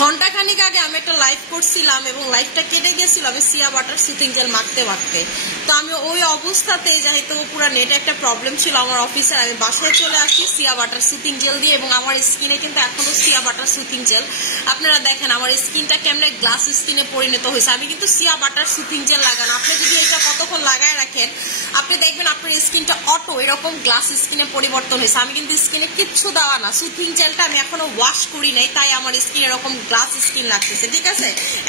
ঘন্টাখানিক আগে আমি একটা লাইভ করছিলাম এবং লাইভটা কেটে গেছিল আমি সিয়া বাটার সুথিং জেল মাখতে মাখতে। তো আমি ওই অবস্থাতে যেহেতু পুরো নেটে একটা প্রবলেম ছিল আমার অফিসের, আমি বাসায় চলে আসি সিয়া বাটার সুথিং জেল দিয়ে এবং আমার স্কিনে কিন্তু এখনো সিয়া বাটার সুথিং জেল। আপনারা দেখেন আমার স্কিনটা কেমনে গ্লাস স্কিনে পরিণত হয়েছে। আমি কিন্তু সিয়া বাটার সুথিং জেল লাগান, আপনি যদি এটা কতক্ষণ লাগায় রাখেন আপনি দেখবেন আপনার স্কিনটা অটো এরকম গ্লাস স্কিনে পরিবর্তন হয়েছে। আমি কিন্তু স্কিনে কিচ্ছু দেওয়া না, সুথিং জেলটা আমি এখনো ওয়াশ করি নাই, তাই আমার স্কিন এরকম গ্লাস স্কিন লাগতেছে। ঠিক আছে,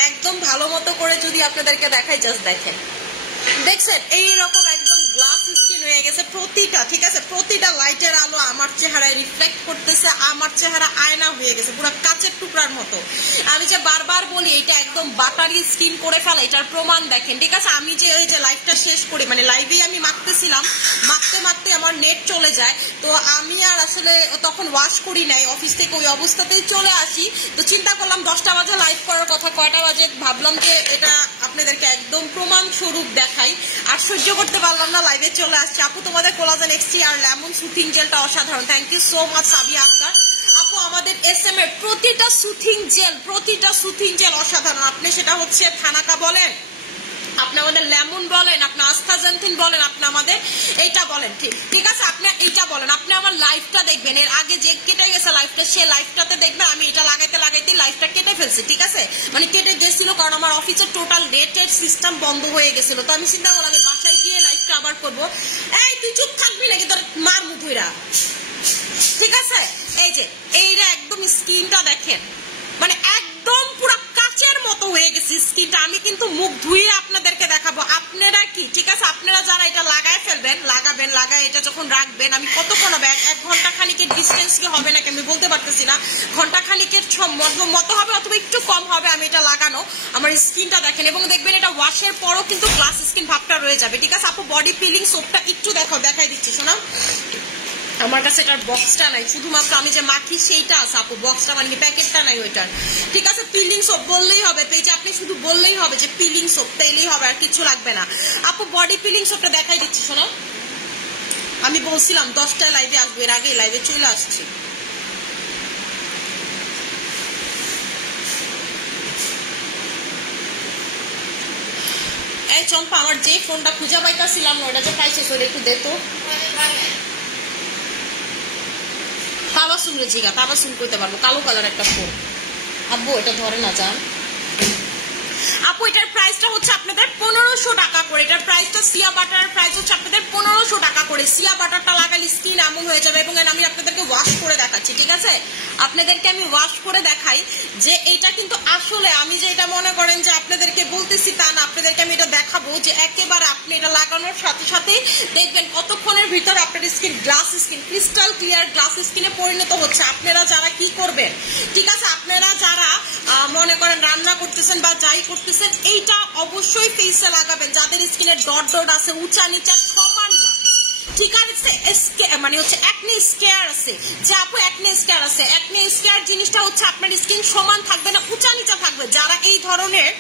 একদম ভালো মতো করে যদি আপনাদেরকে দেখাই, জাস্ট দেখেন, দেখছেন এইরকম একদম গ্লাস স্কিন হয়ে গেছে প্রতিটা। ঠিক আছে, প্রতিটা লাইটের আলো আমার চেহারায় রিফ্লেক্ট করতেছে, আমার চেহারা আয়না হয়ে গেছে পুরো কাচের টুকরার মতো। আমি যে বারবার বলি এটা একদম বাটারি স্কিন করে ফেলা, এটার প্রমাণ দেখেন। ঠিক আছে, আমি যে ওই যে লাইভটা শেষ করি মানে লাইভেই আমি মাখতেছিলাম, মাখতে মাখতে আমার নেট চলে যায়, তো আমি আর আসলে তখন ওয়াশ করি নাই, অফিস থেকে ওই অবস্থাতেই চলে আসি। তো চিন্তা করলাম 10টা বাজে লাইভ করার কথা, কয়টা বাজে ভাবলাম যে এটা আপনাদেরকে একদম প্রমাণ স্বরূপ দেখাই, আর সহ্য করতে পারলাম না, লাইভে চলে আসছে। আপু তোমাদের কোলাজেন এক্সটি আর লেমন সুথিং জেলটা অসাধারণ, thank you so much Sabiya Akter আপু। আমাদের এসএম এর প্রতিটা সুথিং জেল অসাধারণ। আপনি সেটা হচ্ছে থানাকা বলেন, আপনি আমাদের লেমন বলেন, আপনি আস্থাজেন্থিন বলেন, আপনি আমাদের এইটা বলেন, ঠিক আছে, আপনি এইটা বলেন। আপনি আমার লাইভটা দেখবেন, এর আগে যে কেটে গেছে লাইভটা, সে লাইভটাতে দেখবেন আমি এটা লাগাইতে লাগাইতে লাইভটা কেটে ফেলছি। ঠিক আছে, মানে কেটে গেছিল কারণ আমার অফিসের টোটাল নেটের সিস্টেম বন্ধ হয়ে গেছিল। তো আমি চিন্তা করলাম আমি বাসায় গিয়ে লাইভটা আবার করবো। এই তুই চুপ থাকবি নাকি, তোর মার মুধুইরা। ঠিক আছে, এই যে এইটা একদম স্কিনটা দেখেন, মানে একদম পুরো কাচের মতো হয়ে গেছে স্কিনটা। আমি কিন্তু মুখ ধুয়ে আপনাদেরকে দেখাবো। আপনারা কি ঠিক আছে, আপনারা যারা এটা লাগায় ফেলবেন, লাগাবেন, লাগায় এটা যখন রাখবেন, আমি কতক্ষণ হবে, 1 ঘন্টা খানিকের ডিস্টেন্স কি হবে নাকি আমি বলতে পারতেছি না, ঘন্টা খানিকের মতো হবে অথবা একটু কম হবে আমি এটা লাগানো। আমার স্কিনটা দেখেন এবং দেখবেন এটা ওয়াশের পরও কিন্তু গ্লাস স্কিন ভাবটা রয়ে যাবে। ঠিক আছে আপু, বডি পিলিং সোপটা একটু দেখাই দিচ্ছি, শোনা আমার কাছে এটার বক্সটা নাই, শুধুমাত্র আমি যে মাখি সেইটা আছে আপু, বক্সটা মানে প্যাকেটটা নাই ওইটার। ঠিক আছে, পিলিং সোপ বললেই হবে, পেজে আপনি শুধু বললেই হবে যে পিলিং সোপ, তাইলেই হবে, আর কিছু লাগবে না আপু। বডি পিলিং সোপটা দেখাই দিচ্ছি, শোনো আমি বলছিলাম 10টায় লাইভে আসবো, এর আগে লাইভে চলে আসছি। এই চম্পা, আমার যে ফোনটা খুঁজে পাইতাছিলাম না ওটা যে পাইছে ওটা একটু দে তো। তাবাসুম রে জিগা, তাবাসুম করতে পারবো, কালো কালার একটা ফোন। আব্বু এটা ধরে না যান আপু। এটার প্রাইসটা হচ্ছে আপনাদের 1500 টাকা করে। এটার প্রাইসটা সিয়া বাটার প্রাইস হচ্ছে আপনাদের 1500 টাকা করে। সিয়া বাটারটা লাগালে স্কিন এমন হয়ে যাবে এবং আমি আপনাদেরকে ওয়াশ করে দেখাচ্ছি। ঠিক আছে, আপনাদেরকে আমি ওয়াশ করে দেখাই যে এইটা কিন্তু আসলে আমি যে এটা মনে করেন যে আপনাদেরকে বলতেছি তা না, আপনাদেরকে আমি এটা দেখাবো যে একেবারে আপনি এটা লাগানোর সাথে সাথেই দেখবেন কতক্ষণের ভিতরে আপনার skin glass skin, crystal clear glass স্কিনে পরিণত হচ্ছে। আপনারা যারা কি করবেন, ঠিক আছে, আপনারা যারা মনে করেন রান্না করতেছেন বা যাই করতেছেন, এইটা অবশ্যই ফেসে লাগাবেন যাদের স্কিনে ডট ডট আছে, উঁচা নিচা সমান না। ঠিক আছে, মানে হচ্ছে একনি স্কেয়ার আছে, যে আপু একনি স্কেয়ার আছে, একনি স্কেয়ার জিনিসটা হচ্ছে আপনার স্কিন সমান থাকবে না, উঁচা নিচা থাকবে। যারা এই ধরনের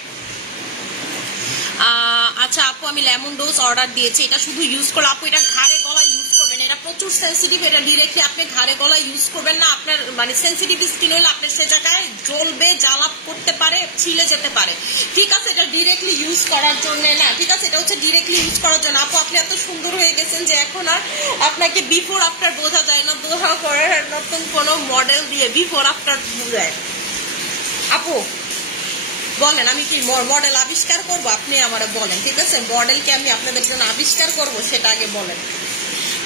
আচ্ছা আপু আমি লেমন ডোজ অর্ডার দিয়েছি, এটা শুধু ইউজ করলে আপু এটা ঘাড়ে গলায় ইউজ করবেন, এটা প্রচুর সেন্সিটিভ, এটা ডিরেক্টলি আপনি ঘাড়ে গলায় ইউজ করবেন না। আপনার মানে সেন্সিটিভ স্কিন হলে আপনার সে জায়গায় জ্বলবে, জ্বালাপ করতে পারে, ছিলে যেতে পারে। ঠিক আছে, এটা ডিরেক্টলি ইউজ করার জন্য না। ঠিক আছে, এটা হচ্ছে ডিরেক্টলি ইউজ করার জন্য। আপু আপনি এত সুন্দর হয়ে গেছেন যে এখন আর আপনাকে বিফোর আফটার বোঝা যায় না, দোহা করে নতুন কোনো মডেল দিয়ে বিফোর আফটার বোঝায়। আপু বলেন আমি কি মডেল আবিষ্কার করব, আপনি আমার বলেন। ঠিক আছে, মডেলকে আমি আপনাদের জন্য আবিষ্কার করব সেটা আগে বলেন।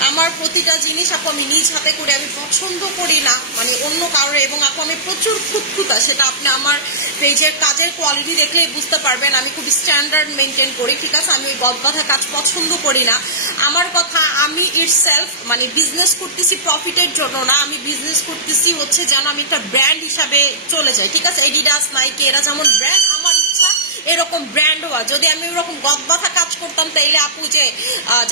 আমার প্রতিটা জিনিস আপু আমি নিজ হাতে করে আমি পছন্দ করি না মানে অন্য কারোর, এবং আপু আমি প্রচুর খুঁতখুঁতা, সেটা আপনি আমার পেজের কাজের কোয়ালিটি দেখলেই বুঝতে পারবেন। আমি খুব স্ট্যান্ডার্ড মেনটেন করি। ঠিক আছে, আমি গদবাঁধা কাজ পছন্দ করি না। আমার কথা, আমি ইটসেলফ মানে বিজনেস করতেছি প্রফিটের জন্য না, আমি বিজনেস করতেছি হচ্ছে যেন আমি একটা ব্র্যান্ড হিসাবে চলে যাই। ঠিক আছে, এডিডাস, নাইকি এরা যেমন ব্র্যান্ড, আমার ইচ্ছা এরকম ব্র্যান্ড হওয়া। যদি আমি ওরকম গদবাঁধা কাজ করতাম তাইলে আপু যে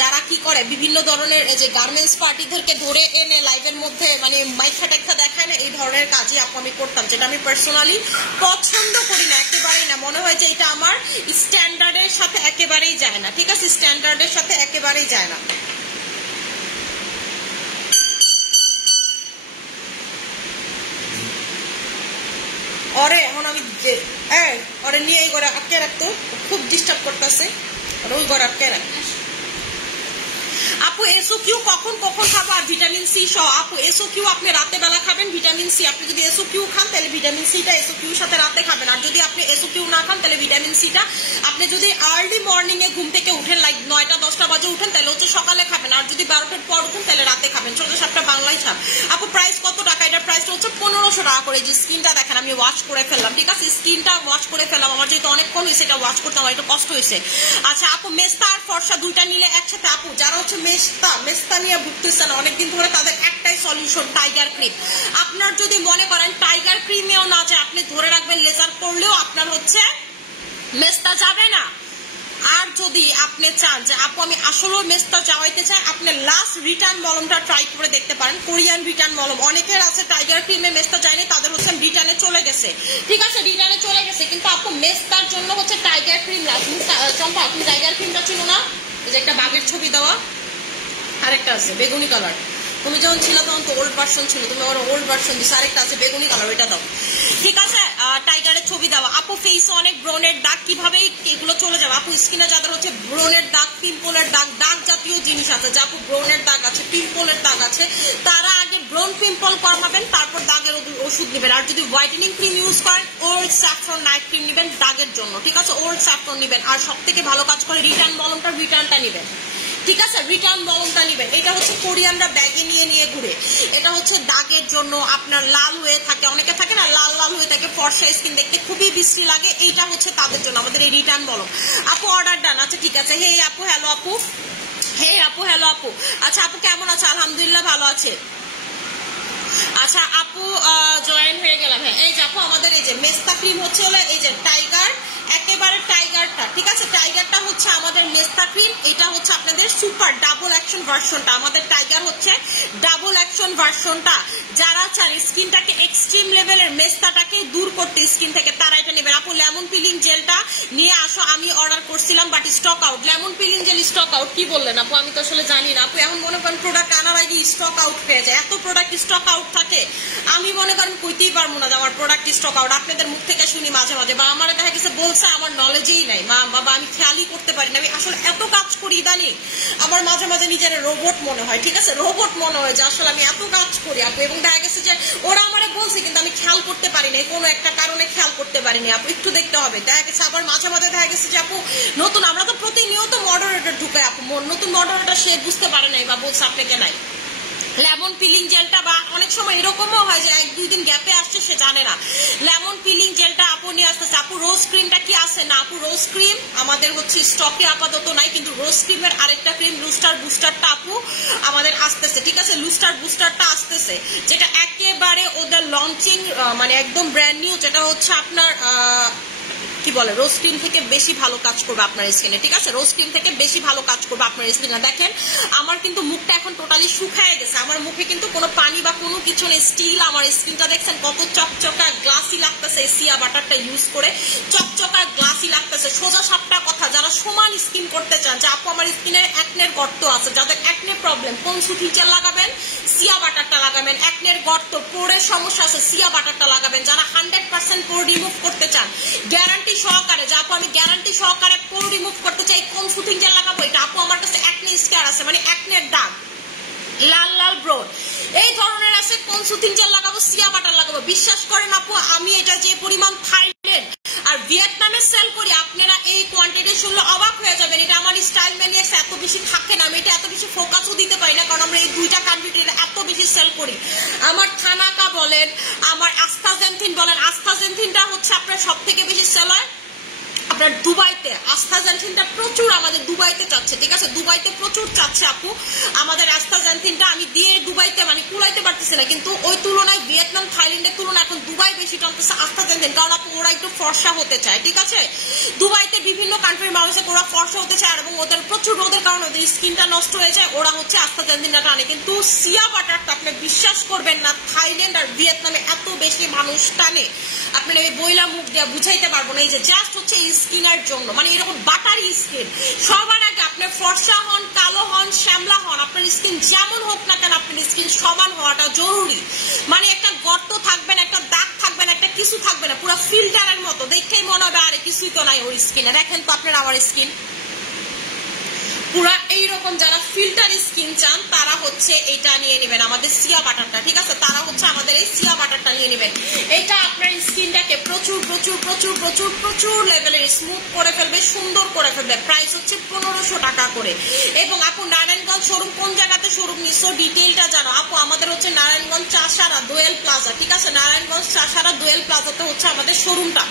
যারা কি করে বিভিন্ন ধরনের যে গার্মেন্টস পার্টিদেরকে ধরে এনে লাইভের মধ্যে মানে মাইখা টাইখা দেখায় না, এই ধরনের কাজই আপু আমি করতাম, যেটা আমি পার্সোনালি পছন্দ করি না, একেবারেই না। মনে হয় যে এটা আমার স্ট্যান্ডার্ডের সাথে একেবারেই যায় না। ঠিক আছে, স্ট্যান্ডার্ডের সাথে একেবারেই যায় না। ওরে এখন আমি ওরে নিয়ে এই ঘরে আটকে রাখতো, খুব ডিস্টার্ব করতেছে, ওই ঘরে আটকে রাখ। আপু এসওকিউ কখন কখন খাবো আর ভিটামিন সি সহ? আপু এসওকিউ আপনি রাতে বেলা খাবেন, ভিটামিন সি আপনি যদি এসওকিউ খান তাহলে ভিটামিন সিটা এসওকিউর সাথে রাতে খাবেন, আর যদি আপনি এসওকিউ না খান তাহলে ভিটামিন সিটা আপনি যদি আর্লি মর্নিং এ ঘুম থেকে উঠেন লাইক 9টা 10টা বাজে উঠেন তাহলে হচ্ছে সকালে খাবেন, আর যদি 12টার পর উঠেন তাহলে রাতে খাবেন। 7টা বাংলায় ছাপ। আপু প্রাইস কত টাকা? এটার প্রাইসটা হচ্ছে 1500 টাকা করে। যে স্কিনটা দেখেন আমি ওয়াশ করে ফেললাম, ঠিক আছে, স্কিনটা ওয়াশ করে ফেললাম, আমার যেহেতু অনেকক্ষণ হয়েছে এটা ওয়াশ করতে আমার একটু কষ্ট হয়েছে। আচ্ছা আপু মেস্তা আর ফর্সা দুইটা নিলে একসাথে, আপু যারা হচ্ছে মেস্তা নিয়ে ভুগতেছেন অনেকদিন ধরে তাদের একটাই সলিউশন টাইগার ক্রিম। আপনার যদি মনে করেন টাইগার ক্রিমেও না যায়, আপনি ধরে রাখবেন লেজার করলেও আপনার হচ্ছে মেস্তা যাবে না। আর যদি আপনি চান যে আপু আমি আসলেও মেস্তা যাওয়াইতে চাই, আপনি লাস্ট রিটার্ন মলমটা ট্রাই করে দেখতে পারেন, কোরিয়ান রিটার্ন মলম। অনেকের আছে টাইগার ক্রিমে মেস্তা যায়নি, তাদের হচ্ছে রিটার্নে চলে গেছে, ঠিক আছে, রিটার্নে চলে গেছে, কিন্তু আপু মেস্তার জন্য হচ্ছে টাইগার ক্রিম লাগবে। চম্পা তুমি টাইগার ক্রিমটা ছিল না, এই যে একটা বাঘের ছবি দেওয়া, আরেকটা আছে বেগুনি কালার, তুমি যখন ছিল তখন তো ওল্ড ভার্সন ছিল, তুমি আমার ওল্ড ভার্সন দিচ্ছ, আরেকটা আছে বেগুনি কালার, ওইটা দাও, ঠিক আছে, টাইগারের ছবি দেওয়া। আপু ফেসে অনেক ব্রনের দাগ, কিভাবে এগুলো চলে যাবে? আপু স্কিনে যাদের হচ্ছে ব্রনের দাগ, পিম্পলের দাগ, দাগ জাতীয় জিনিস আছে, যে আপু ব্রনের দাগ আছে, পিম্পলের দাগ আছে, তারা আগে ব্রন পিম্পল কমাবেন, তারপর দাগের ওষুধ নেবেন। আর যদি হোয়াইটেনিং ক্রিম ইউজ করেন ওল্ড স্যাফরন নাইট ক্রিম নেবেন দাগের জন্য, ঠিক আছে, ওল্ড স্যাফরন নেবেন। আর সব থেকে ভালো কাজ করে রিটার্ন মলমটা, রিটার্নটা নেবেন, ঠিক আছে, রিটার্ন মলমটা নেবেন। এটা হচ্ছে কোরিয়ানরা ব্যাগে নিয়ে নিয়ে ঘুরে, এটা হচ্ছে দাগের জন্য, আপনার লাল হয়ে থাকে, অনেকে থাকে না লাল লাল হয়ে থাকে, ফর্সা স্কিন দেখতে খুবই বিশ্রী লাগে, এইটা হচ্ছে তাদের জন্য আমাদের এই রিটার্ন মলম। আপু অর্ডার ডান, আচ্ছা ঠিক আছে। হে আপু হ্যালো আপু, হে আপু হ্যালো আপু। আচ্ছা আপু কেমন আছে? আলহামদুলিল্লাহ ভালো আছে। আচ্ছা আপু জয়েন হয়ে গেলাম। হ্যাঁ এই যে আপু আমাদের এই যে মেস্তা ক্রিম হচ্ছে হলো এই যে টাইগার, একেবারে টাইগারটা, ঠিক আছে, টাইগারটা হচ্ছে আমাদের মেস্তা ক্রিম, এটা হচ্ছে আপনাদের সুপার ডাবল অ্যাকশন ভার্সনটা, আমাদের টাইগার হচ্ছে ডাবল অ্যাকশন ভার্সনটা। যারা চান স্কিনটাকে এক্সট্রিম লেভেলের মেস্তাটাকে দূর করতে স্কিন থেকে, তারা এটা নেবেন। আপু লেমন পিলিং জেলটা নিয়ে আসো, আমি অর্ডার করছিলাম but stock out. Lemon peeling jail stock out কি বললেন আপু? আমি তো আসলে জানি না আপু, এখন মনে করেন প্রোডাক্ট আনার আগে স্টক আউট হয়ে যায়, এত প্রোডাক্ট স্টক আউট থাকে, আমি মনে করেন কইতেই পারবো না যে আমার প্রোডাক্ট স্টক আউট। আপনাদের মুখ থেকে শুনি মাঝে মাঝে, বা আমার দেখা গেছে বলছে আমার নলেজেই নাই, মা বাবা আমি খেয়ালই করতে পারি না, আমি আসলে এত কাজ করি ইদানিং আমার মাঝে মাঝে নিজের রোবট মনে হয়, ঠিক আছে, রোবট মনে হয় যে আসলে আমি এত কাজ করি আপু। এবং দেখা গেছে যে ওরা আমারে বলছে কিন্তু আমি খেয়াল করতে পারি না, কোনো একটা কারণে খেয়াল করতে পারিনি আপু, একটু দেখতে হবে। দেখা গেছে আবার মাঝে মাঝে দেখা গেছে যে আপু নতুন, আমরা তো প্রতিনিয়ত মডারেটর ঢুকাই আপু, নতুন মডারেটর সে বুঝতে পারে নাই বা বলছে আপনাকে নাই লেমন পিলিং জেলটা, বা অনেক সময় এরকমও হয় যে 1-2 দিন গ্যাপে আসছে সে জানে না। লেমন পিলিং জেলটা আপু নিয়ে আসতেছে। আপু রোজ ক্রিমটা কি আছে? না আপু রোজ ক্রিম আমাদের হচ্ছে স্টকে আপাতত নাই, কিন্তু রোজ ক্রিমের আরেকটা ক্রিম লুস্টার বুস্টারটা আপু আমাদের আসতেছে, ঠিক আছে, লুস্টার বুস্টারটা আসতেছে, যেটা একেবারে ওদের লঞ্চিং মানে একদম ব্র্যান্ড নিউ, যেটা হচ্ছে আপনার কি বলে রোজ ক্রিম থেকে বেশি ভালো কাজ করবে আপনার স্কিনে, ঠিক আছে, রোজ ক্রিম থেকে বেশি ভালো কাজ করবে আপনার স্কিনে। দেখেন আমার কিন্তু মুখটা এখন টোটালি শুকায় গেছে, আমার মুখে কিন্তু কোনো পানি বা কোনো কিছু নেই, স্টিল আমার স্কিনটা দেখছেন কত চকচকা গ্লাসি লাগতেছে, সিয়া বাটারটা ইউজ করে চকচকা গ্লাসি লাগতেছে। সোজা সাপটা কথা, যারা সমান স্কিন করতে চান যে আপু আমার স্কিনে অ্যাকনের গর্ত আছে, যাদের অ্যাকনে প্রবলেম কোন সুথিচার লাগাবেন? সিয়া বাটারটা লাগাবেন। অ্যাকনের গর্ত পোরের সমস্যা আছে, সিয়া বাটারটা লাগাবেন। যারা 100% পোর রিমুভ করতে চান গ্যারান্টি সহকারে, যে আপু আমি গ্যারান্টি সহকারে পোর রিমুভ করতে চাই, কোন সুথিং জেল লাগাবো? এটা আপু আমার কাছে অ্যাকনে স্কার আছে, মানে অ্যাকনের দাগ, লাল লাল ব্রণ এই ধরনের আছে, কোন সুথিং জেল লাগাবো? সিয়া বাটার লাগাবো। বিশ্বাস করেন আপু আমি এটা যে পরিমাণ থাইল্যান্ড আর ভিয়েতনামে সেল করি, আপনারা এই কোয়ান্টিটি শুনলে অবাক হয়ে যাবেন। এটা আমার স্টাইল ম্যানিয়াক্স এত বেশি থাকে না, আমি এটা এত বেশি ফোকাসও দিতে পারি না, কারণ আমরা এই দুইটা কান্ট্রিতে এত বেশি সেল করি। আমার থানাকা বলেন, আমার আস্তাজেন্থিন বলেন, আস্তাজেন্থিনটা হচ্ছে আপনার সব থেকে বেশি সেল হয় আপনার দুবাইতে। আস্তাজেন্থিনটা প্রচুর আমাদের দুবাইতে চাচ্ছে, ঠিক আছে, দুবাইতে প্রচুর চাচ্ছে আপু আমাদের আস্তাজেন্থিনটা, আমি দিয়ে দুবাইতে মানে কুলাইতে পারতেছি না, কিন্তু ওই তুলনায় ভিয়েতনাম থাইল্যান্ডের তুলনায় এখন দুবাই বেশি টানতেছে আস্তাজেন্থিন, কারণ আপু ওরা একটু ফর্সা হতে চায়, ঠিক আছে, দুবাইতে বিভিন্ন কান্ট্রির মানুষের ওরা ফর্সা হতে চায়, এবং ওদের প্রচুর রোদের কারণে ওদের স্কিনটা নষ্ট হয়ে যায়, ওরা হচ্ছে আস্তাজেন্থিনটা টানে। কিন্তু সিয়া বাটারটা আপনি বিশ্বাস করবেন না, থাইল্যান্ড আর ভিয়েতনামে এত বেশি মানুষ টানে আপনার এই বইলা মুখ দিয়ে বুঝাইতে পারবো না। এই যে জাস্ট হচ্ছে স্কিনের জন্য, মানে এরকম বাটারি স্কিন। সবার আগে আপনার ফর্সা হন, কালো হন, শ্যামলা হন, আপনার স্কিন যেমন হোক না কেন আপনার স্কিন সমান হওয়াটা জরুরি। মানে একটা গর্ত থাকবেন, একটা দাগ থাকবেন, একটা কিছু থাকবে না, ফিল্টারের মতো, দেখতেই মনে হবে আরে কিছুই তো নাই ওর স্কিনে। দেখেন তো আপনারা আমার স্কিন পুরা এইরকম। যারা ফিল্টার স্কিন চান তারা হচ্ছে এটা নিয়ে নেবেন, আমাদের সিয়া বাটারটা, ঠিক আছে? তারা হচ্ছে আমাদের এই সিয়া বাটারটা নিয়ে নেবেন। এটা আপনার স্কিনটাকে প্রচুর প্রচুর প্রচুর প্রচুর প্রচুর লেভেলের স্মুথ করে ফেলবে, সুন্দর করে ফেলবে। প্রাইস হচ্ছে 1500 টাকা করে। এবং আপু নারায়ণগঞ্জ শোরুম কোন জায়গাতে শোরুম নিচ্ছ ডিটেইলটা জানো আপু? আমাদের হচ্ছে নারায়ণগঞ্জ চাষারা দোয়েল প্লাজা, ঠিক আছে? নারায়ণগঞ্জ চাষারা দোয়েল প্লাজাতে হচ্ছে আমাদের শোরুমটা,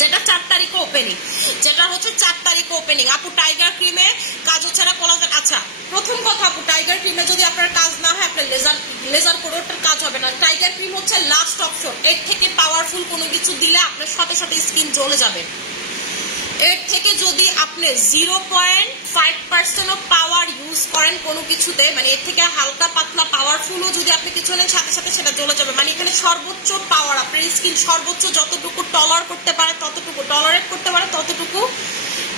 যেটা 4 তারিখে ওপেনিং, যেটা হচ্ছে 4 তারিখে ওপেনিং। আপু টাইগার ক্রিমে কাজ হচ্ছে না কোলাজেন। আচ্ছা প্রথম কথা আপু, টাইগার ক্রিমে যদি আপনার কাজ না হয় আপনার লেজার প্রোডাক্টের কাজ হবে না। টাইগার ক্রিম হচ্ছে লাস্ট অপশন। এর থেকে পাওয়ারফুল কোনো কিছু দিলে আপনার সাথে সাথে স্কিন জ্বলে যাবে। এর থেকে যদি আপনি 0.5% অফ পাওয়ার ইউজ করেন কোনো কিছুতে, মানে এর থেকে হালকা পাতলা পাওয়ারফুলও যদি আপনি কিছু নেন সাথে সাথে সেটা জ্বলে যাবে। মানে এখানে সর্বোচ্চ পাওয়ার, আপনার স্কিন সর্বোচ্চ যতটুকু টলারেট করতে পারে ততটুকু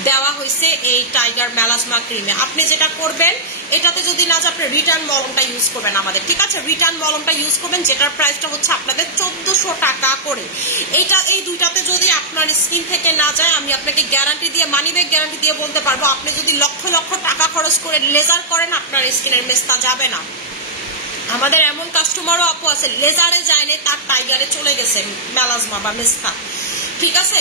দেওয়া হয়েছে এই টাইগার মেলাজমা ক্রিমে। আপনি যেটা করবেন, এটাতে যদি না যায় আপনি রিটার্ন মলমটা ইউজ করবেন আমাদের, ঠিক আছে? রিটার্ন মলমটা ইউজ করবেন, যেটার প্রাইসটা হচ্ছে আপনাদের 1400 টাকা করে। এই দুইটাতে যদি আপনার স্কিন থেকে না যায়, আমি আপনাকে গ্যারান্টি দিয়ে, মানি ব্যাগ গ্যারান্টি দিয়ে বলতে পারবো, আপনি যদি লক্ষ লক্ষ টাকা খরচ করে লেজার করেন আপনার স্কিনের মেস্তা যাবে না। আমাদের এমন কাস্টমারও আপু আছে লেজারে যায়নি, তার টাইগারে চলে গেছে মেলাজমা বা মেস্তা, ঠিক আছে?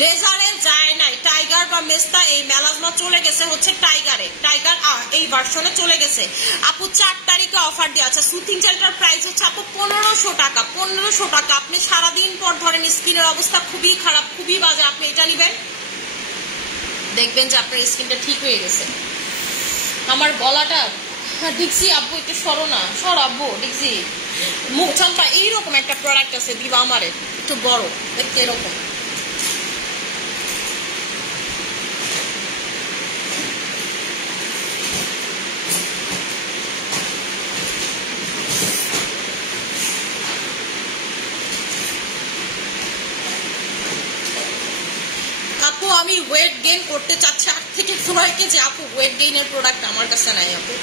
লেজারে যায় নাই, টাইগার বা মেস্তা, এই মেলাজমা চলে গেছে হচ্ছে টাইগারে, টাইগার এই ভার্সনে চলে গেছে। আপু 4 তারিখে অফার দিয়ে আছে। সুথিং জেলটার প্রাইস হচ্ছে আপু 1500 টাকা। 1500 টাকা। আপনি সারাদিন পর ধরেন স্কিনের অবস্থা খুবই খারাপ, খুবই বাজে, আপনি এটা নেবেন, দেখবেন যে আপনার স্কিনটা ঠিক হয়ে গেছে। আমার গলাটা ডিক্সি আব্বু একটু সরো না, সর আব্বু ডিক্সি। মুখ চম্পা এইরকম একটা প্রোডাক্ট আছে দিবা আমারে, একটু বড় দেখতে এরকম। আপু আমি ওয়েট গেইন করতে চাচ্ছি 8 থেকে 9 কেজি। আপু ওয়েট গেইনের প্রোডাক্ট আমার কাছে নাই আপু।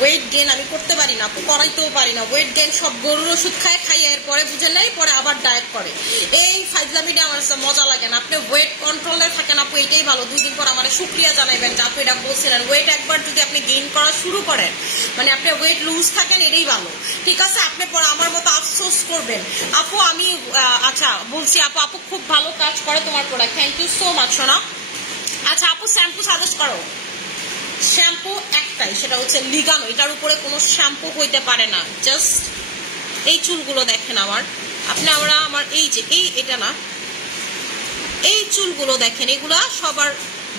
ওয়েট গেইন আমি করতে পারি না আপু, করাইতেও পারি না। ওয়েট গেইন সব গরুর ওষুধ খাইয়ে এর পরে বুঝে নেই, পরে আবার ডায়েট করে। এই ফাইজলামিটা আমার কাছে মজা লাগে না। আপনি ওয়েট কন্ট্রোলে থাকেন আপু, এটাই ভালো। 2 দিন পর আমার শুক্রিয়া জানাইবেন যে আপু এটা বলছিলেন। ওয়েট একবার যদি আপনি গেইন করা শুরু করেন, মানে আপনি ওয়েট লুজ থাকেন, এটাই ভালো, ঠিক আছে? আপনি পর আমার মতো আফসোস করবেন। আপু আমি আচ্ছা বলছি আপু, আপু খুব ভালো কাজ করে তোমার product, thank you so much সোনা। আচ্ছা আপু শ্যাম্পু সাজেস্ট করো। শ্যাম্পু একটাই, সেটা হচ্ছে লিগানো। এটার উপরে কোনো শ্যাম্পু হইতে পারে না। জাস্ট এই চুলগুলো দেখেন আমার, আপনি আমার এই যে এটা না, এই চুলগুলো দেখেন, এগুলা সবার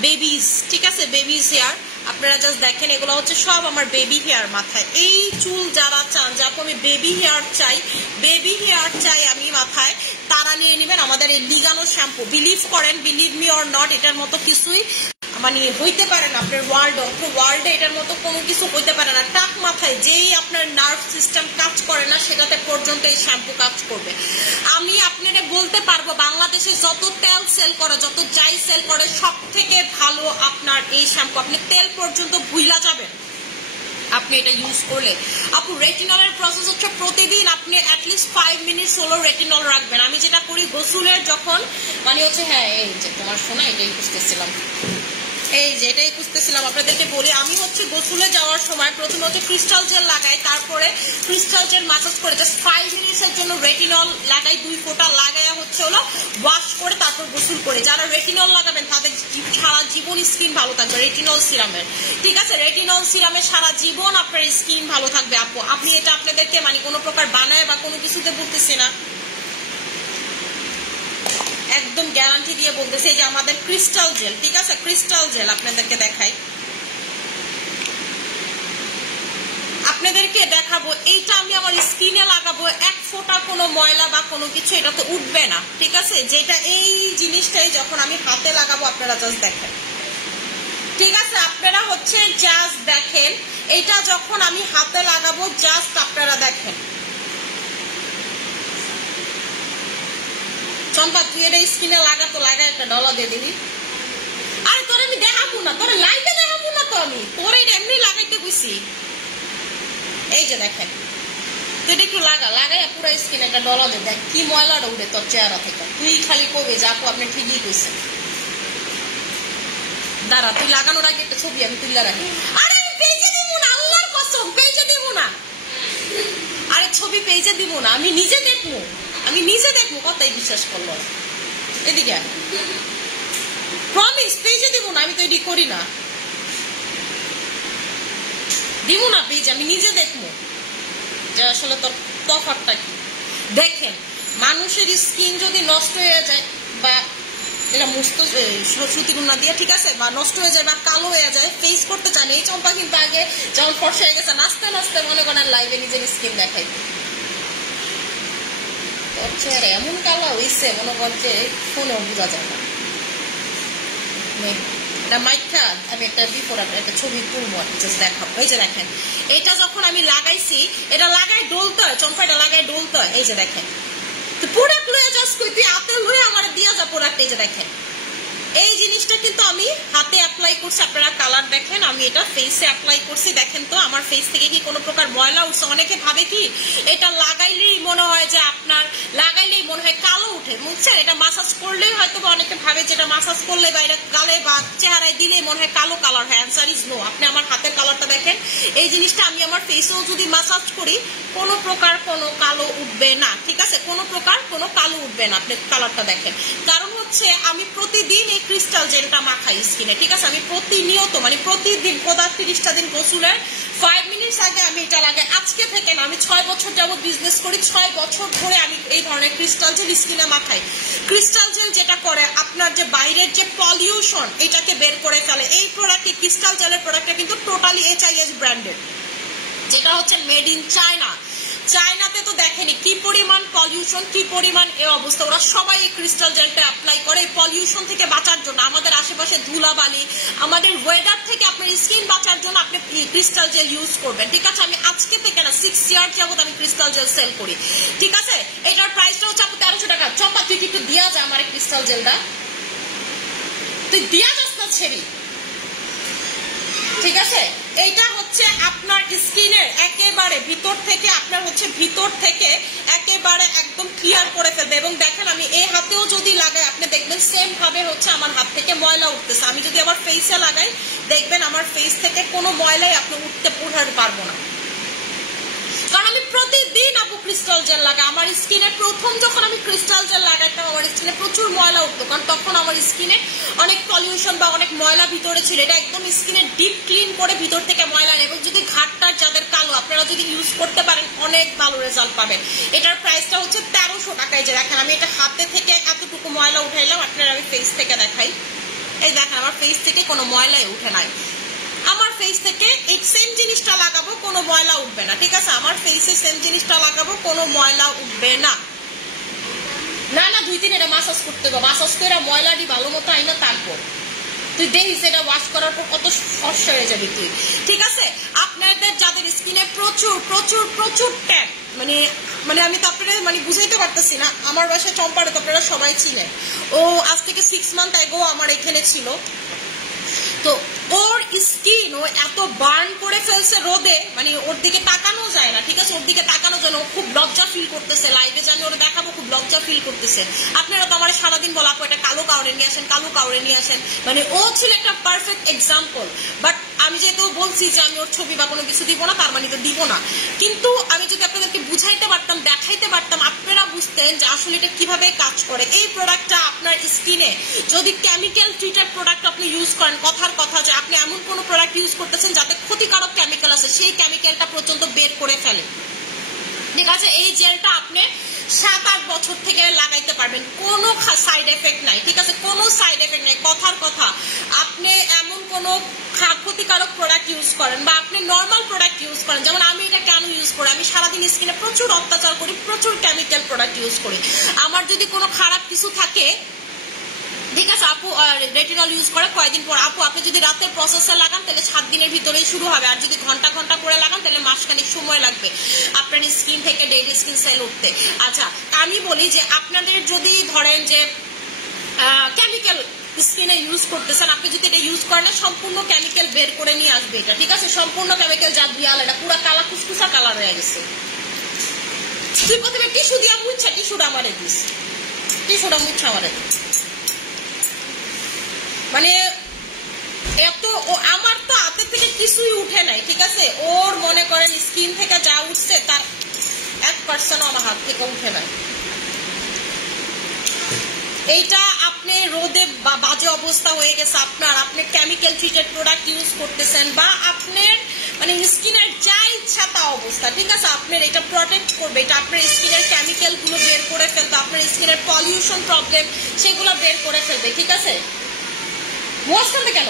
বেবিজ, ঠিক আছে? Babies hair. আপনারা জাস্ট দেখেন, এগুলো হচ্ছে সব আমার বেবি হেয়ার মাথায়। এই চুল যারা চান যে আপু আমি বেবি হেয়ার চাই আমি মাথায়, তারা নিয়ে নেবেন আমাদের এই লিগানো শ্যাম্পু। বিলিভ করেন, বিলিভ মি অর নট, এটার মতো কিছুই মানে হইতে পারে না আপনার ওয়ার্ল্ডে এটার মতো কোনো কিছু হইতে পারে না। টাক মাথায় যেই আপনার নার্ভ সিস্টেম কাজ করে না, সেটাতে পর্যন্ত এই শ্যাম্পু কাজ করবে। আমি আপনারা বলতে পারবো বাংলাদেশে যত তেল সেল করে, যত যাই সেল করে, সব থেকে ভালো আপনার এই শ্যাম্পু। আপনি তেল পর্যন্ত ভুইলা যাবেন আপনি এটা ইউজ করলে। আপু রেটিনলের প্রসেস হচ্ছে প্রতিদিন আপনি অ্যাটলিস্ট 5 মিনিটস হলো রেটিনল রাখবেন। আমি যেটা করি গোসলের যখন মানে হচ্ছে, হ্যাঁ এই যে তোমার শোনা এটাই খুঁজতেছিলাম, এই যে এটাই খুঁজতেছিলাম আপনাদেরকে বলি। আমি হচ্ছে গোসলে যাওয়ার সময় প্রথমে হচ্ছে ক্রিস্টাল জেল লাগাই, তারপরে ক্রিস্টাল জেল মাসাজ করে জাস্ট 5 মিনিটসের জন্য রেটিনল লাগাই, 2 ফোঁটা লাগাইয়া হচ্ছে হলো ওয়াশ করে তারপর গোসল করে। যারা রেটিনল লাগাবেন তাদের সারা জীবন স্কিন ভালো থাকবে রেটিনল সিরামের, ঠিক আছে? রেটিনল সিরামের সারা জীবন আপনার স্কিন ভালো থাকবে আপু। আপনি এটা আপনাদেরকে মানে কোনো প্রকার বানায় বা কোনো কিছুতে বলতেছি না, একদম গ্যারান্টি দিয়ে বলতেছে। যে আমাদের ক্রিস্টাল জেল, ঠিক আছে? ক্রিস্টাল জেল আপনাদেরকে দেখাই, আপনাদেরকে দেখাবো। এইটা আমি আমার স্কিনে লাগাবো, 1 ফোঁটা কোনো ময়লা বা কোনো কিছু এটাতে উঠবে না, ঠিক আছে? যেটা এই জিনিসটাই যখন আমি হাতে লাগাবো আপনারা জাস্ট দেখেন, ঠিক আছে? আপনারা হচ্ছে জাস্ট দেখেন, এটা যখন আমি হাতে লাগাবো জাস্ট আপনারা দেখেন। চম্পা তুই এটা স্কিনে লাগাতো, লাগা একটা ডলা দিয়ে দিবি। আরে তোর আমি দেখাবো না, তোর লাইটে দেখাবো না তো, আমি তোর এমনি লাগাইতে বুঝছি। এই যে দেখেন তুই এটা একটু লাগাই পুরো স্কিন একটা ডলা দে, দেখ কি ময়লাটা উঠে তোর চেহারা থেকে। তুই খালি কবে যে আপু আপনি ঠিকই কইছেন। দাঁড়া, তুই লাগানোর আগে একটা ছবি আমি তুলে রাখি। আরে আমি পেজে দিব না, আল্লাহর কসম পেজে দিব না। আরে ছবি পেজে দিব না, আমি নিজে দেখবো, কথাই বিশ্বাস করলো। এদিকে প্রমিস পেজে দিব না, আমি তো এডি করি না, দিব না পেজ, আমি নিজে দেখবো যে আসলে তোর তফাৎটা কি। দেখেন মানুষের স্কিন যদি নষ্ট হয়ে যায় বা এটা মুস্ত সুতিগুনা দিয়ে, ঠিক আছে, বা নষ্ট হয়ে যায় বা কালো হয়ে যায়, ফেস করতে চায় না। এই চম্পা কিন্তু আগে যেমন ফর্সা হয়ে গেছে, নাচতে নাচতে মনে করেন লাইভে নিজের স্কিন দেখাই তোর চেহারা এমন কালো হয়েছে মনে কর যে ফোনেও বোঝা যায় না। এটা মাইকা আমি একটা বিফোর একটা ছবি তুলবো, দেখাবো। এই যে দেখেন এটা যখন আমি লাগাইছি, এটা লাগাই ডলতে হয়, চম্পা এটা লাগাই ডলতে হয়। এই যে দেখেন প্রোডাক্ট লয়ে যাস কই, তুই হাতে লয়ে আমার দিয়া যা প্রোডাক্ট। এই যে দেখেন এই জিনিসটা কিন্তু আমি হাতে অ্যাপ্লাই করছি, আপনারা কালার দেখেন, আমি এটা ফেসে অ্যাপ্লাই করছি। দেখেন তো আমার ফেস থেকে কি কোনো প্রকার ময়লা উঠছে? অনেকে ভাবে কি এটা লাগাইলেই মনে হয় যে আপনার লাগাইলেই মনে হয় কালো উঠে, বুঝছেন? এটা মাসাজ করলেই হয়তো অনেকে ভাবে যে এটা মাসাজ করলে বা এটা গালে বা চেহারায় দিলে মনে হয় কালো কালার হয়। Answer is no. আপনি আমার হাতের কালারটা দেখেন, এই জিনিসটা আমি আমার ফেসেও যদি মাসাজ করি কোনো প্রকার কোনো কালো উঠবে না, ঠিক আছে, কোনো প্রকার কোনো কালো উঠবে না। আপনি কালারটা দেখেন, কারণ হচ্ছে আমি প্রতিদিন এই ক্রিস্টাল জেলটা মাখাই স্কিনে, ঠিক আছে, আমি প্রতিনিয়ত মানে প্রতিদিন 30টা দিন গোসলের 5 মিনিটস আগে আমি এটা লাগাই। আজকে থেকে না, আমি 6 বছর যাবত বিজনেস করি, 6 বছর ধরে আমি এই ধরনের ক্রিস্টাল জেল স্কিনে মাখাই। ক্রিস্টাল জেল যেটা করে আপনার যে বাইরের যে পলিউশন এটাকে বের করে ফেলে। এই প্রোডাক্ট, ক্রিস্টাল জেলের প্রোডাক্টটা কিন্তু টোটালি HIS ব্র্যান্ডেড, যেটা হচ্ছে মেড ইন চায়না। চায়নাতে তো দেখেনি কি পরিমাণ পলিউশন, কি পরিমাণ এই অবস্থা। ওরা সবাই এই ক্রিস্টাল জেলটা অ্যাপ্লাই করে পলিউশন থেকে বাঁচার জন্য, আমাদের আশেপাশে ধুলাবালি, আমাদের ওয়েদার থেকে আপনার স্কিন বাঁচার জন্য আপনি ক্রিস্টাল জেল ইউজ করবেন, ঠিক আছে। আমি আজকে থেকে না 6 ইয়ার যাবত আমি ক্রিস্টাল জেল সেল করি, ঠিক আছে। এটার প্রাইসটা হচ্ছে আপনি 1300 টাকা। চম্পা তুই কি একটু দিয়া যা আমার ক্রিস্টাল জেলটা, তুই দিয়া যাস না ছেড়ি, ঠিক আছে। এইটা হচ্ছে আপনার স্কিনের একেবারে ভিতর থেকে, আপনার হচ্ছে ভিতর থেকে একেবারে একদম ক্লিয়ার করে ফেলবে। এবং দেখেন আমি এই হাতেও যদি লাগাই আপনি দেখবেন সেম ভাবে হচ্ছে আমার হাত থেকে ময়লা উঠতেছে। আমি যদি আমার ফেসে লাগাই দেখবেন আমার ফেস থেকে কোনো ময়লাই আপনি উঠাতে পারবো না, কারণ আমি প্রতিদিন আপু ক্রিস্টাল জেল লাগাই। আমার স্কিনে প্রথম যখন আমি ক্রিস্টাল জেল লাগাইতাম আমার স্কিনে প্রচুর ময়লা উঠতো, কারণ তখন আমার স্কিনে অনেক পলিউশন বা অনেক ময়লা ভিতরে ছিল। এটা একদম স্কিনে ডিপ ক্লিন করে ভিতর থেকে ময়লা নেই। এবং যদি ঘাটটার যাদের কালো, আপনারা যদি ইউজ করতে পারেন অনেক ভালো রেজাল্ট পাবেন। এটার প্রাইসটা হচ্ছে 1300 টাকায়। যে দেখেন আমি এটা হাতে থেকে এতটুকু ময়লা উঠাইলাম, আপনারা আমি ফেস থেকে দেখাই। এই দেখেন আমার ফেস থেকে কোনো ময়লাই উঠে নাই। আমার ফেস থেকে এই সেম জিনিসটা লাগাবো কোনো ময়লা উঠবে না, ঠিক আছে। আমার ফেসে সেম জিনিসটা লাগাবো কোনো ময়লা উঠবে না। না না 2 দিন এটা মাসাজ করতে হবে, মাসাজ করে ময়লাটি ভালো মতো আইনা তারপর তুই দেখিস এটা ওয়াশ করার পর কত ফর্সা হয়ে যাবে তুই, ঠিক আছে। আপনাদের যাদের স্কিনে প্রচুর প্রচুর প্রচুর ট্যাগ, মানে মানে আমি তো আপনারা মানে বুঝাইতে পারতেছি না। আমার বাসায় চম্পারে তো আপনারা সবাই চিনেন, ও আজ থেকে 6 মান্থ আগেও আমার এখানে ছিল। তো ওর স্কিন ও এত বার্ন করে ফেলছে রোদে, মানে ওর দিকে তাকানো যায় না, ঠিক আছে, ওর দিকে তাকানো যায় না। ও খুব লজ্জা ফিল করতেছে, লাইভে জানি ওরা দেখাবো, খুব লজ্জা ফিল করতেছে। আপনারা তো আমার সারাদিন বলা আপু এটা কালো কাউরে নিয়ে আসেন, কালো কাউরে নিয়ে আসেন, মানে ও ছিল একটা পারফেক্ট এক্সাম্পল। বাট আমি যেহেতু বলছি যে আমি ওর ছবি বা কোনো কিছু দিব না, তার মানে তো দিব না। কিন্তু আমি যদি আপনাদেরকে বুঝাইতে পারতাম, দেখাইতে পারতাম, আপনারা বুঝতেন যে আসলে এটা কিভাবে কাজ করে। এই প্রোডাক্টটা আপনার স্কিনে যদি কেমিক্যাল ট্রিটেড প্রোডাক্ট আপনি ইউজ করেন, কথার কথা যে আপনি এমন কোনো প্রোডাক্ট ইউজ করতেছেন যাতে ক্ষতিকারক কেমিক্যাল আছে, সেই কেমিক্যালটা পর্যন্ত বের করে ফেলে, ঠিক আছে। এই জেলটা আপনি 7-8 বছর থেকে লাগাইতে পারবেন, কোনো সাইড এফেক্ট নাই, ঠিক আছে, কোনো সাইড এফেক্ট নাই। কথার কথা আপনি এমন কোনো ক্ষতিকারক প্রোডাক্ট ইউজ করেন বা আপনি নর্মাল প্রোডাক্ট ইউজ করেন, যেমন আমি এটা কেন ইউজ করি, আমি সারাদিন স্কিনে প্রচুর অত্যাচার করি, প্রচুর কেমিক্যাল প্রোডাক্ট ইউজ করি। আমার যদি কোনো খারাপ কিছু থাকে, ঠিক আছে, আপু রেটিনল ইউজ করে কয়েকদিন পর, আপু আপনি যদি রাতের প্রসেসে লাগান তাহলে 7 দিনের ভিতরেই শুরু হবে, আর যদি ঘন্টা ঘন্টা করে লাগান তাহলে মাসখানেক সময় লাগবে আপনার স্কিন থেকে ডেড স্কিন সেল উঠতে। আচ্ছা আমি বলি যে আপনাদের যদি ধরেন যে কেমিক্যাল স্কিনে ইউজ করতেছেন, আপনি যদি এটা ইউজ করেন সম্পূর্ণ কেমিক্যাল বের করে নিয়ে আসবে এটা, ঠিক আছে, সম্পূর্ণ কেমিক্যাল যা দিয়াল এটা পুরো কালা কুসকুসা কালার হয়ে গেছে, তুই প্রথমে টিস্যু দিয়া মুচ্ছা, টিস্যুটা আমারে দিস, টিস্যুটা মুচ্ছা আমারে। মানে এত আমার তো হাতের থেকে কিছুই উঠে নাই, ঠিক আছে? ওর মনে করেন স্কিন থেকে যা উঠছে তার 1% আমার হাত থেকে উঠে নাই। এইটা আপনি রোদে বাজে অবস্থা হয়ে গেছে আপনার, আপনি কেমিক্যাল ট্রিটেড প্রোডাক্ট ইউজ করতেছেন, বা আপনার মানে স্কিনের যা ইচ্ছা তা অবস্থা, ঠিক আছে? আপনার এটা প্রোটেক্ট করবে, এটা আপনার স্কিনের কেমিক্যাল গুলো বের করে ফেলবে, আপনার স্কিনের পলিউশন প্রবলেম সেগুলো বের করে ফেলবে, ঠিক আছে? বসতে কেন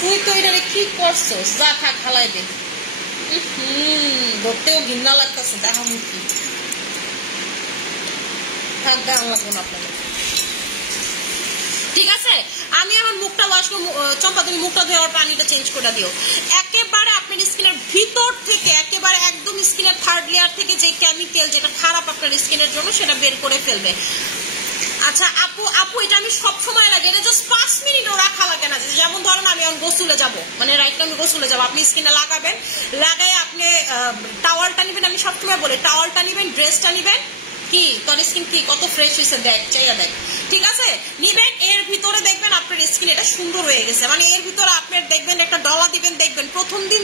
তুই তো এটা কি করছস? যা খা, খালাই দে। ধরতেও ঘৃণা লাগতেছে, দেখা মুখি থাক, দেখা লাগবো না আপনাকে, ঠিক আছে? আমি আমার মুখটা ওয়াশ করবো। চম্পা তুমি মুখটা ধুয়ে আমার পানিটা চেঞ্জ করে দিও। একেবারে আপনার স্কিনের ভিতর থেকে, একেবারে একদম স্কিনের থার্ড লেয়ার থেকে যে কেমিক্যাল যেটা খারাপ আপনার স্কিনের জন্য সেটা বের করে ফেলবে। আচ্ছা আপু, আপু এটা আমি সবসময় লাগে, এটা জাস্ট 5 মিনিটও রাখা লাগে না। যেমন ধরেন আমি এখন গোসলে যাবো, মানে রাইট আমি গোসলে যাবো, আপনি স্কিনে লাগাবেন, লাগাই আপনি টাওয়ালটা নিবেন, আমি সবসময় বলি টাওয়ালটা নিবেন, ড্রেসটা নিবেন, কি তোর স্কিন কি কত ফ্রেশ হয়েছে দেখ, চাইয়া দেখ, ঠিক আছে? নিবেন, এর ভিতরে দেখবেন আপনার স্কিন এটা সুন্দর হয়ে গেছে, মানে এর ভিতরে আপনার দেখবেন একটা ডলা দিবেন, দেখবেন প্রথম দিন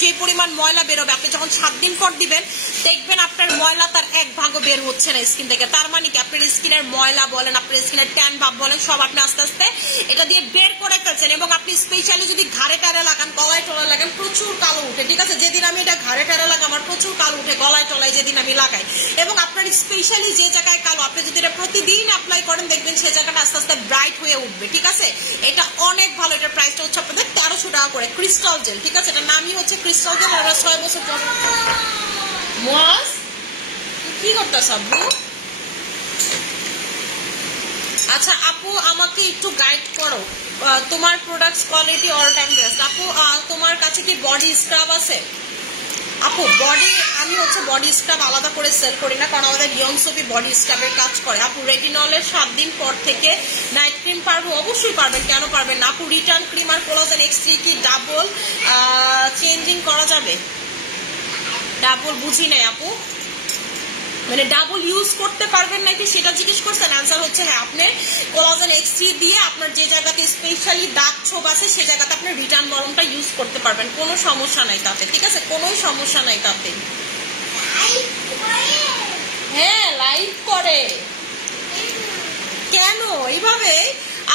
যে পরিমাণ ময়লা বেরোবে, আপনি যখন 7 দিন পর দিবেন দেখবেন আপনার ময়লা তার 1 ভাগও বের হচ্ছে না স্কিন থেকে। তার মানে কি আপনার স্কিনের ময়লা বলেন, আপনার স্কিনের ট্যান ভাব বলেন, সব আপনি আস্তে আস্তে এটা দিয়ে বের করে ফেলছেন। এবং আপনি স্পেশালি যদি ঘাড়ে টাড়ে লাগান, গলায় টলায় লাগান, প্রচুর কালো উঠে, ঠিক আছে? যেদিন আমি এটা ঘাড়ে টাড়ে লাগাই আমার প্রচুর কালো উঠে, গলায় টলায় যেদিন আমি লাগাই। এবং আপনার স্পেশালি যে জায়গায় কালো, আপনি যদি এটা প্রতিদিন অ্যাপ্লাই করেন দেখবেন সেই জায়গাটা আস্তে আস্তে ব্রাইট হয়ে উঠবে, ঠিক আছে? এটা অনেক ভালো। এটার প্রাইসটা হচ্ছে আপনাদের 1300 টাকা করে, ক্রিস্টাল জেল, ঠিক আছে? এটার নামই হচ্ছে ক্রিস্টাল জেল। আমরা 6 বছর কি করতেছ আব্বু? আচ্ছা আপু আমাকে একটু গাইড করো, তোমার products quality all time best. আপু তোমার কাছে কি বডি স্ক্রাব আছে? আপু বডি, আমি হচ্ছে বডি স্ক্রাব আলাদা করে সেল করি না, কারণ আমাদের ইয়ংসবি বডি স্ক্রাবের কাজ করে। আপু রেটিনলের 7 দিন পর থেকে নাইট ক্রিম পারবো? অবশ্যই পারবেন, কেন পারবেন না? আপু রিটার্ন ক্রিম আর কোলাজেন X3 কি ডাবল চেঞ্জিং করা যাবে? ডাবল বুঝি নাই আপু, মানে ডাবল ইউজ করতে পারবেন নাকি সেটা জিজ্ঞেস করছেন? অ্যান্সার হচ্ছে হ্যাঁ, আপনি কোলাজেন X3 দিয়ে আপনার যে জায়গাতে স্পেশালি দাগ ছোপ আছে সে জায়গাতে আপনি রিটার্ন মলমটা ইউজ করতে পারবেন, কোনো সমস্যা নাই তাতে, ঠিক আছে? কোনো সমস্যা নাই তাতে। হ্যাঁ লাইভ করে কেন এইভাবে?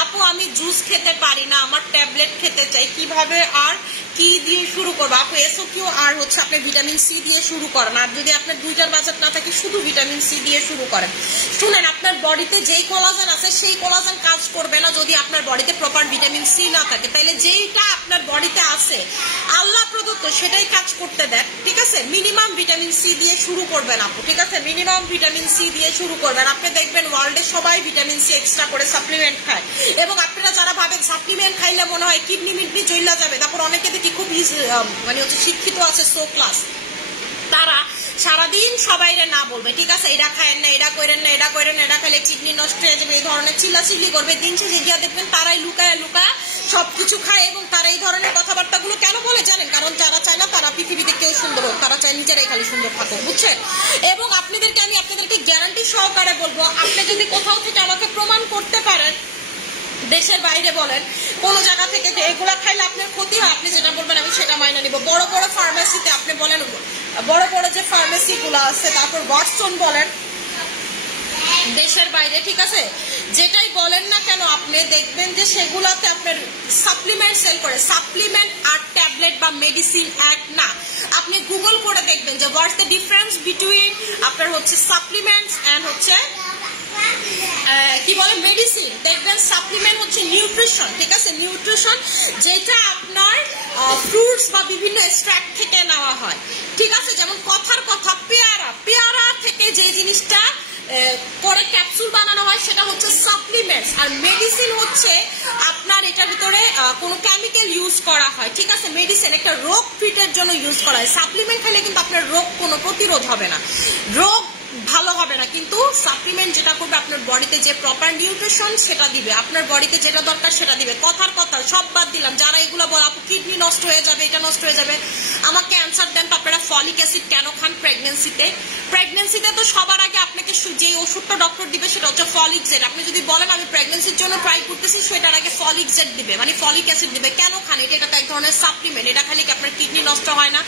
আপু আমি জুস খেতে পারি না, আমার ট্যাবলেট খেতে চাই, কিভাবে আর কি দিয়ে শুরু করবো? আপু এসওকিউ আর হচ্ছে আপনি ভিটামিন সি দিয়ে শুরু করেন, আর যদি আপনার 2টার বাজেট না থাকে শুধু ভিটামিন সি দিয়ে শুরু করেন। শুনেন, আপনার বডিতে যেই কোলাজেন আছে সেই কোলাজেন কাজ করবে না যদি আপনার বডিতে প্রপার ভিটামিন সি না থাকে, তাইলে যেইটা আপনার বডিতে আছে আল্লাহ প্রদত্ত সেটাই কাজ করতে দেন, ঠিক আছে? মিনিমাম ভিটামিন সি দিয়ে শুরু করবেন আপু, ঠিক আছে? মিনিমাম ভিটামিন সি দিয়ে শুরু করবেন। আপনি দেখবেন ওয়ার্ল্ডে সবাই ভিটামিন সি এক্সট্রা করে সাপ্লিমেন্ট খায়, এবং আপনারা যারা ভাবেন সাপ্লিমেন্ট খাইলে মনে হয় কিডনি মিডনি চইলা যাবে, তারপর অনেকে দেখি খুব মানে হচ্ছে শিক্ষিত আছে, সো ক্লাস, তারা সারাদিন সবাইরে না বলবে, ঠিক আছে? এটা খায়েন না, এটা করেন না, এটা করেন না, এটা খাইলে কিডনি নষ্ট হয়ে যাবে, এই ধরনের চিল্লাচিল্লি করবে। দিন শেষে গিয়া দেখবেন তারাই লুকায় লুকায় সবকিছু খায়, এবং তারা এই ধরনের কথাবার্তাগুলো কেন বলে জানেন? কারণ যারা চায় না তারা পৃথিবীতে কেউ সুন্দর হোক, তারা চায় নিজেরাই খালি সুন্দর থাকুক, বুঝছেন? এবং আমি আপনাদেরকে গ্যারান্টি সহকারে বলবো, আপনি যদি কোথাও থেকে আমাকে প্রমাণ করতে পারেন, দেশের বাইরে বলেন কোন জায়গা থেকে, যে এগুলা খাইলে আপনার ক্ষতি হয়, আপনি যেটা বলবেন আমি সেটা মাইনে নিব। বড় বড় ফার্মেসিতে আপনি বলেন, বড় বড় যে ফার্মেসি গুলো আছে, তারপর ওয়াটসন বলেন দেশের বাইরে, ঠিক আছে? যেটাই বলেন না কেন আপনি দেখবেন যে সেগুলাতে আপনার সাপ্লিমেন্ট সেল করে। সাপ্লিমেন্ট আর ট্যাবলেট বা মেডিসিন এক না। আপনি গুগল করে দেখবেন যে হোয়াটস দ্য ডিফারেন্স বিটুইন আপনার হচ্ছে সাপ্লিমেন্টস এন্ড হচ্ছে কি বলে মেডিসিন। দেখবেন সাপ্লিমেন্ট হচ্ছে নিউট্রিশন, ঠিক আছে? নিউট্রিশন যেটা আপনার ফ্রুটস বা বিভিন্ন এক্সট্রাক্ট থেকে নেওয়া হয়, ঠিক আছে? যেমন কথার কথা পেয়ারা থেকে যে জিনিসটা করে ক্যাপসুল বানানো হয় সেটা হচ্ছে সাপ্লিমেন্টস, আর মেডিসিন হচ্ছে আপনার এটার ভিতরে কোনো কেমিক্যাল ইউজ করা হয়, ঠিক আছে? মেডিসিন একটা রোগ ট্রিটের জন্য ইউজ করা হয়, সাপ্লিমেন্ট খেলে কিন্তু আপনার রোগ কোনো প্রতিরোধ হবে না। রোগ ভালো হবে না। কিন্তু সাপ্লিমেন্ট যেটা করবে আপনার বডিতে যে প্রপার নিউট্রিশন সেটা দিবে, আপনার বডিতে যেটা দরকার সেটা দিবে। কথার কথা সব বাদ দিলাম, যারা এগুলো বলে আপু কিডনি নষ্ট হয়ে যাবে, এটা নষ্ট হয়ে যাবে, আমাকে অ্যান্সার দেন তো আপনারা ফলিক অ্যাসিড কেন খান প্রেগনেন্সিতে? প্রেগনেন্সিতে তো সবার আগে আপনাকে যে ওষুধটা ডক্টর দিবে সেটা হচ্ছে ফলিক জেড। আপনি যদি বলেন আমি প্রেগনেন্সির জন্য ট্রাই করতেছি, সেটার আগে ফলিক জেড দিবে, মানে ফলিক অ্যাসিড দিবে। কেন খান এটা? এটা তো এক ধরনের সাপ্লিমেন্ট, এটা খালি কি আপনার কিডনি নষ্ট হয় না?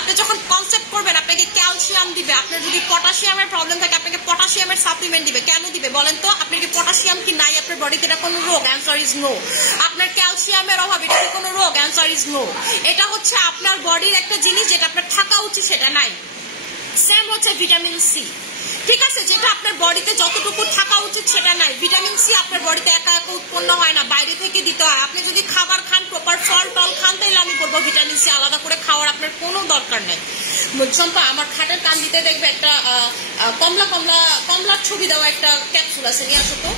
আপনি যখন কনসেপ্ট করবেন আপনাকে ক্যালসিয়াম দিবে, আপনার যদি পটাশিয়ামের প্রবলেম থাকে আপনাকে পটাশিয়ামের সাপ্লিমেন্ট দিবে। কেন দিবে বলেন তো? আপনার কি পটাশিয়াম কি নাই আপনার বডিতে? এটা কোনো রোগ? Answer is no. আপনার ক্যালসিয়ামের অভাব, এটা কি কোনো রোগ? Answer is no. এটা হচ্ছে আপনার বডির একটা জিনিস যেটা আপনার থাকা উচিত সেটা নাই। সেম হচ্ছে ভিটামিন সি, ঠিক আছে, যেটা আপনার বডিতে যতটুকু থাকা উচিত সেটা নাই। ভিটামিন সি আপনার বডিতে একা একা উৎপন্ন হয় না, বাইরে থেকে দিতে হয়। আপনি যদি খাবার খান, প্রপার ফল টল খান, তাহলে আমি বলবো ভিটামিন সি আলাদা করে খাওয়ার আপনার কোনো দরকার নেই। চম্পা, আমার খাটের কান দিতে দেখবে একটা কমলার ছবি দেওয়া একটা ক্যাপসুল আছে, নিয়ে আসো তো,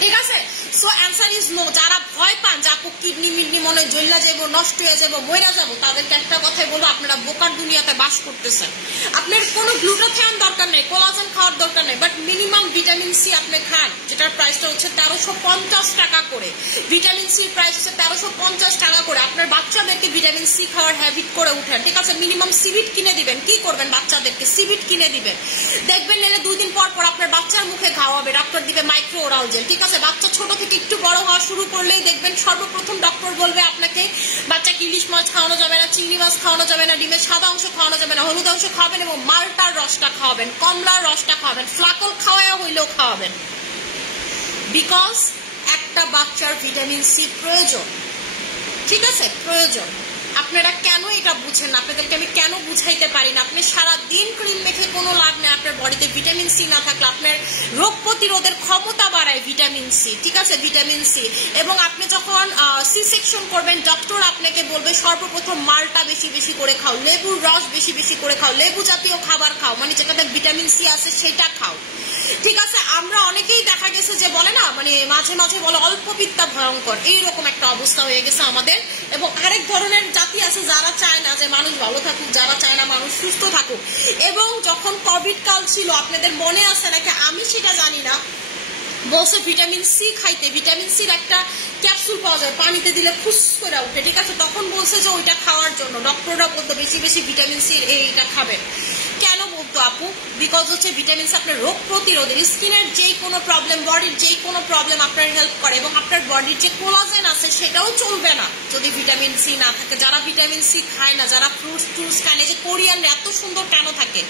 ঠিক আছে? So answer is no. যারা ভয় পান যে আপু কিডনি মিডনি মনে জ্বললা যাবো, নষ্ট হয়ে যাবো, মরে যাবো, তাদেরকে একটা কথাই বলবো, আপনারা বোকার দুনিয়াতে বাস করতেছেন। আপনার কোনো গ্লুটাথায়ন দরকার নেই, কোলাজেন খাওয়ার দরকার নেই, বাট মিনিমাম ভিটামিন সি আপনি খান, যেটার প্রাইসটা হচ্ছে 1350 টাকা করে। ভিটামিন সির প্রাইস হচ্ছে 1350 টাকা করে। আপনার বাচ্চাদেরকে ভিটামিন সি খাওয়ার হ্যাবিট করে উঠেন, ঠিক আছে? মিনিমাম সিবিট কিনে দিবেন। কি করবেন? বাচ্চাদেরকে সিবিট কিনে দিবেন। দেখবেন নেলে 2 দিন পর পর আপনার বাচ্চার মুখে ঘা হবে, ডক্টর দিবে মাইক্রো ওরাল জেল, ঠিক আছে? বাচ্চা ছোট থেকে একটু বড় হওয়া শুরু করলেই দেখবেন সর্বপ্রথম ডক্টর বলবে আপনাকে বাচ্চাকে ইলিশ মাছ খাওয়ানো যাবে না, চিংড়ি মাছ খাওয়ানো যাবে না, ডিমের সাদা অংশ খাওয়ানো যাবে না, হলুদ অংশ খাওয়াবেন এবং মালটার রসটা খাওয়াবেন, কমলার রসটা খাওয়াবেন, ফ্লাকল খাওয়া হইলেও খাওয়াবেন। বিকজ একটা বাচ্চার ভিটামিন সি প্রয়োজন, ঠিক আছে? প্রয়োজন। আপনারা কেন এটা বুঝেন না? আপনাদেরকে আমি কেন বুঝাইতে পারি না? আপনি সারাদিন ক্রিম মেখে কোনো লাভ নেই, আপনার বডিতে ভিটামিন সি না থাকলে। আপনার রোগ প্রতিরোধের ক্ষমতা বাড়ায় ভিটামিন সি, ঠিক আছে? Vitamin C. এবং আপনি যখন সি সেকশন করবেন, ডক্টর আপনাকে বলবে সর্বপ্রথম মালটা বেশি বেশি করে খাও, লেবুর রস বেশি বেশি করে খাও, লেবু জাতীয় খাবার খাও, মানে যেটাতে ভিটামিন সি আছে সেটা খাও, ঠিক আছে? আমরা অনেকেই দেখা গেছে যে বলে না, মানে মাঝে মাঝে বলে অল্প বিদ্যা ভয়ঙ্কর, এইরকম একটা অবস্থা হয়ে গেছে আমাদের। এবং আরেক ধরনের জাতি আছে যারা চায় না যে মানুষ ভালো থাকুক, যারা চায় না মানুষ সুস্থ থাকুক। এবং যখন কোভিড কাল ছিল, আপনাদের মনে আছে নাকি আমি সেটা জানি না, বলছে ভিটামিন সি খাইতে। ভিটামিন সির একটা ক্যাপসুল পাওয়া যায়, পানিতে দিলে ফুস করে উঠে, ঠিক আছে? তখন বলছে যে ওইটা খাওয়ার জন্য ডক্টররা বলতো বেশি বেশি ভিটামিন সির এইটা খাবেন। কেন বলতো আপু? বিকজ হচ্ছে ভিটামিন সি আপনার রোগ প্রতিরোধের, স্কিনের যেই কোনো প্রবলেম, বডির যেই কোনো প্রবলেম আপনার হেল্প করে। এবং আপনার বডির যে কোলাজেন আছে সেটাও চলবে না যদি ভিটামিন সি না থাকে। যারা ভিটামিন সি খায় না, যারা ফ্রুটস খায় না, যে কোরিয়ান এত সুন্দর কেন থাকে,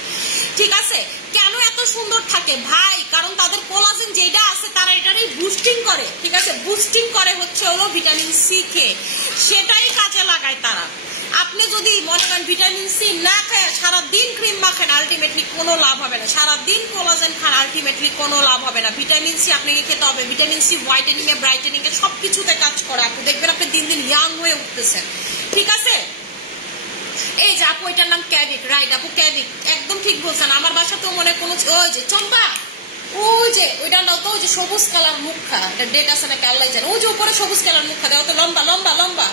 ঠিক আছে? কেন এত সুন্দর থাকে ভাই? কারণ তাদের কোলাজেন যেটা আছে তারা এটারই বুস্টিং করে, ঠিক আছে? বুস্টিং করে হচ্ছে হলো ভিটামিন সি খেয়ে, সেটাই কাজে লাগায় তারা। আপনি যদি মনে করেন ভিটামিন সি না খায় সারাদিন ক্রিম মাখেন, আলটিমেটলি কোনো লাভ হবে না। সারাদিন কোলাজেন খান, আলটিমেটলি কোনো লাভ হবে না। ভিটামিন সি আপনাকে খেতে হবে। ভিটামিন সি হোয়াইটেনিং এ, ব্রাইটেনিং এ, সবকিছুতে কাজ করে। আপনি দেখবেন আপনি দিন দিন ইয়াং হয়ে উঠতেছেন, ঠিক আছে? এই যে আপু এটার নাম ক্যাভিক, রাইট আপু, ক্যাভিক একদম ঠিক বলছেন। আমার বাসা তো মনে কোনো ওই যে চম্পা, ওই যে ওইটা নাও তো, ওই যে সবুজ কালার মুখা, এটা ডেট আছে নাকি আল্লাহ জানে, ওই যে উপরে সবুজ কালার মুখা দেওয়া তো, লম্বা লম্বা লম্বা,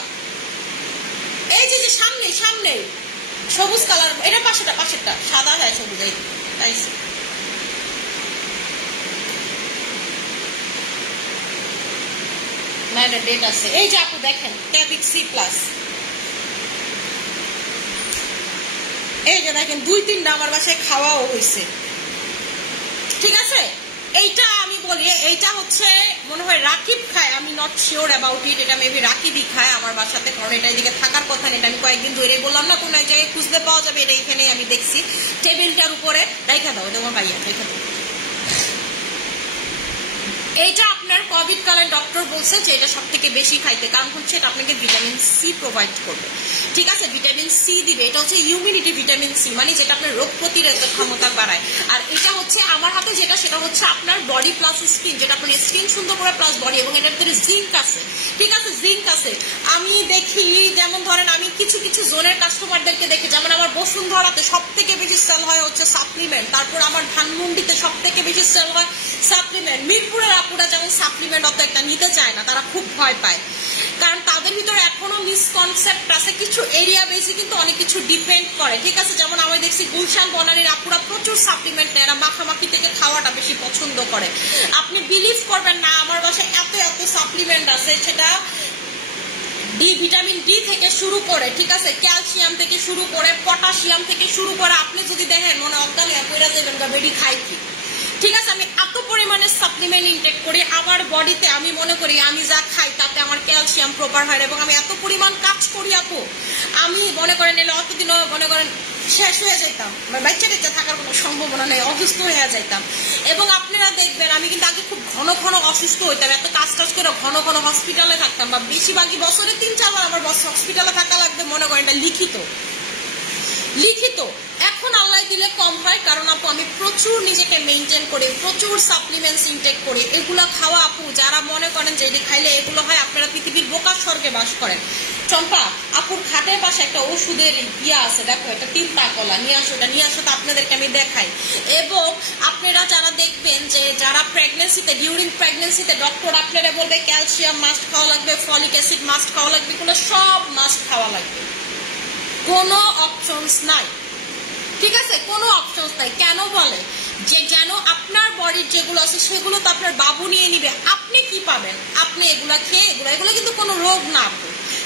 এই যে সামনে সামনে সবুজ কালার, এটা পাশেরটা সাদা, হ্যাঁ সবুজ, এই না, এটা ডেট আছে। এই যে আপু দেখেন ক্যাভিক সি প্লাস, এই যে দেখেন 2-3টা আমার বাসায় খাওয়াও হয়েছে, ঠিক আছে? এইটা আমি বলি, এইটা হচ্ছে মনে হয় রাকিব খায়, আমি নট শিওর অ্যাবাউট ইট, এটা মেবি রাকিবই খায় আমার বাসাতে, কারণ এটা এদিকে থাকার কথা নেই। আমি কয়েকদিন ধরে বললাম না, কোনো এক জায়গায় খুঁজলে পাওয়া যাবে, এটা এখানে আমি দেখছি টেবিলটার উপরে। রেখে দাও, এটা আমার ভাইয়া, রেখে দাও। এইটা আপনার কোভিড কালে ডক্টর বলছে যে এটা সব থেকে বেশি খাইতে, কারণ হচ্ছে এটা আপনাকে ভিটামিন সি প্রোভাইড করবে, ঠিক আছে? ভিটামিন সি দিবে। এটা হচ্ছে ইমিউনিটি ভিটামিন সি, মানে যেটা আপনার রোগ প্রতিরোধক ক্ষমতা বাড়ায়। আর এটা হচ্ছে আমার হাতে যেটা, সেটা হচ্ছে আপনার বডি প্লাস স্কিন, যেটা আপনার স্কিন সুন্দর করে প্লাস বডি, এবং এটার ভিতরে জিঙ্ক আছে, ঠিক আছে? জিঙ্ক আছে। আমি দেখি যেমন ধরেন আমি কিছু কিছু জোনের কাস্টমারদেরকে দেখি, যেমন আমার বসুন্ধরাতে সব থেকে বেশি সেল হয় হচ্ছে সাপ্লিমেন্ট, তারপর আমার ধানমন্ডিতে সব থেকে বেশি সেল হয় সাপ্লিমেন্ট, মিরপুরের আপুরা যেমন সাপ্লিমেন্ট অত একটা নিতে চায় না, তারা খুব ভয় পায়, কারণ তাদের ভিতরে এখনো মিসকনসেপ্ট আছে, কিছু এরিয়া বেসে কিন্তু অনেক কিছু ডিপেন্ড করে, ঠিক আছে। যেমন আমি দেখছি গুলশান বনানীর আপুরা প্রচুর সাপ্লিমেন্ট নেয়, এরা মাখামাখি থেকে খাওয়াটা বেশি পছন্দ করে। আপনি বিলিভ করবেন না, আমার বাসায় এত এত সাপ্লিমেন্ট আছে, সেটা ভিটামিন ডি থেকে শুরু করে, ঠিক আছে, ক্যালসিয়াম থেকে শুরু করে, পটাশিয়াম থেকে শুরু করে, আপনি যদি দেখেন মনে অজ্ঞান কইরা যাবেন গা বেডি খাই কি, ঠিক আছে। আমি এত পরিমাণে সাপ্লিমেন্ট ইনটেক করি, আমার বডিতে আমি মনে করি আমি যা খাই তাতে আমার ক্যালসিয়াম প্রপার হয়, এবং আমি এত পরিমাণ কাজ করি আপু, আমি মনে করেন এলে অতদিনও মনে করেন শেষ হয়ে যেতাম, বাচ্চা কাচ্চা থাকার কোনো সম্ভাবনা নেই, অসুস্থ হয়ে যেতাম। এবং আপনারা দেখবেন আমি কিন্তু আগে খুব ঘন ঘন অসুস্থ হইতাম, এত কাজ টাজ করে ঘন ঘন হসপিটালে থাকতাম, বা বেশিরভাগই বছরে 3-4 বার আমার হসপিটালে থাকা লাগবে, মনে করেন এটা লিখিত। এখন আল্লাহ দিলে কম হয়, কারণ আপু আমি প্রচুর নিজেকে মেনটেন করি, প্রচুর সাপ্লিমেন্টস ইনটেক করি। এগুলো খাওয়া আপু যারা মনে করেন যে খাইলে এগুলো হয়, আপনারা পৃথিবীর বোকা স্বর্গে বাস করেন। চম্পা আপুর খাটের পাশে একটা ওষুধের ইয়া আছে, দেখো একটা 3 কলা নিয়ে আসো, এটা নিয়ে আসো, তো আপনাদেরকে আমি দেখাই। এবং আপনারা যারা দেখবেন যে যারা প্রেগনেন্সিতে, ডিউরিং প্রেগনেন্সিতে ডক্টর আপনারা বলবে ক্যালসিয়াম মাস্ট খাওয়া লাগবে, ফলিক অ্যাসিড মাস্ট খাওয়া লাগবে, এগুলো সব মাস্ট খাওয়া লাগবে, কোনো অপশনস নাই, ঠিক আছে, কোনো অপশনস নাই। কেন বলে যে যেন আপনার বডির যেগুলো আছে সেগুলো তো আপনার বাবু নিয়ে নিবে, আপনি কি পাবেন? আপনি এগুলা খেয়ে এগুলো কিন্তু কোনো রোগ না,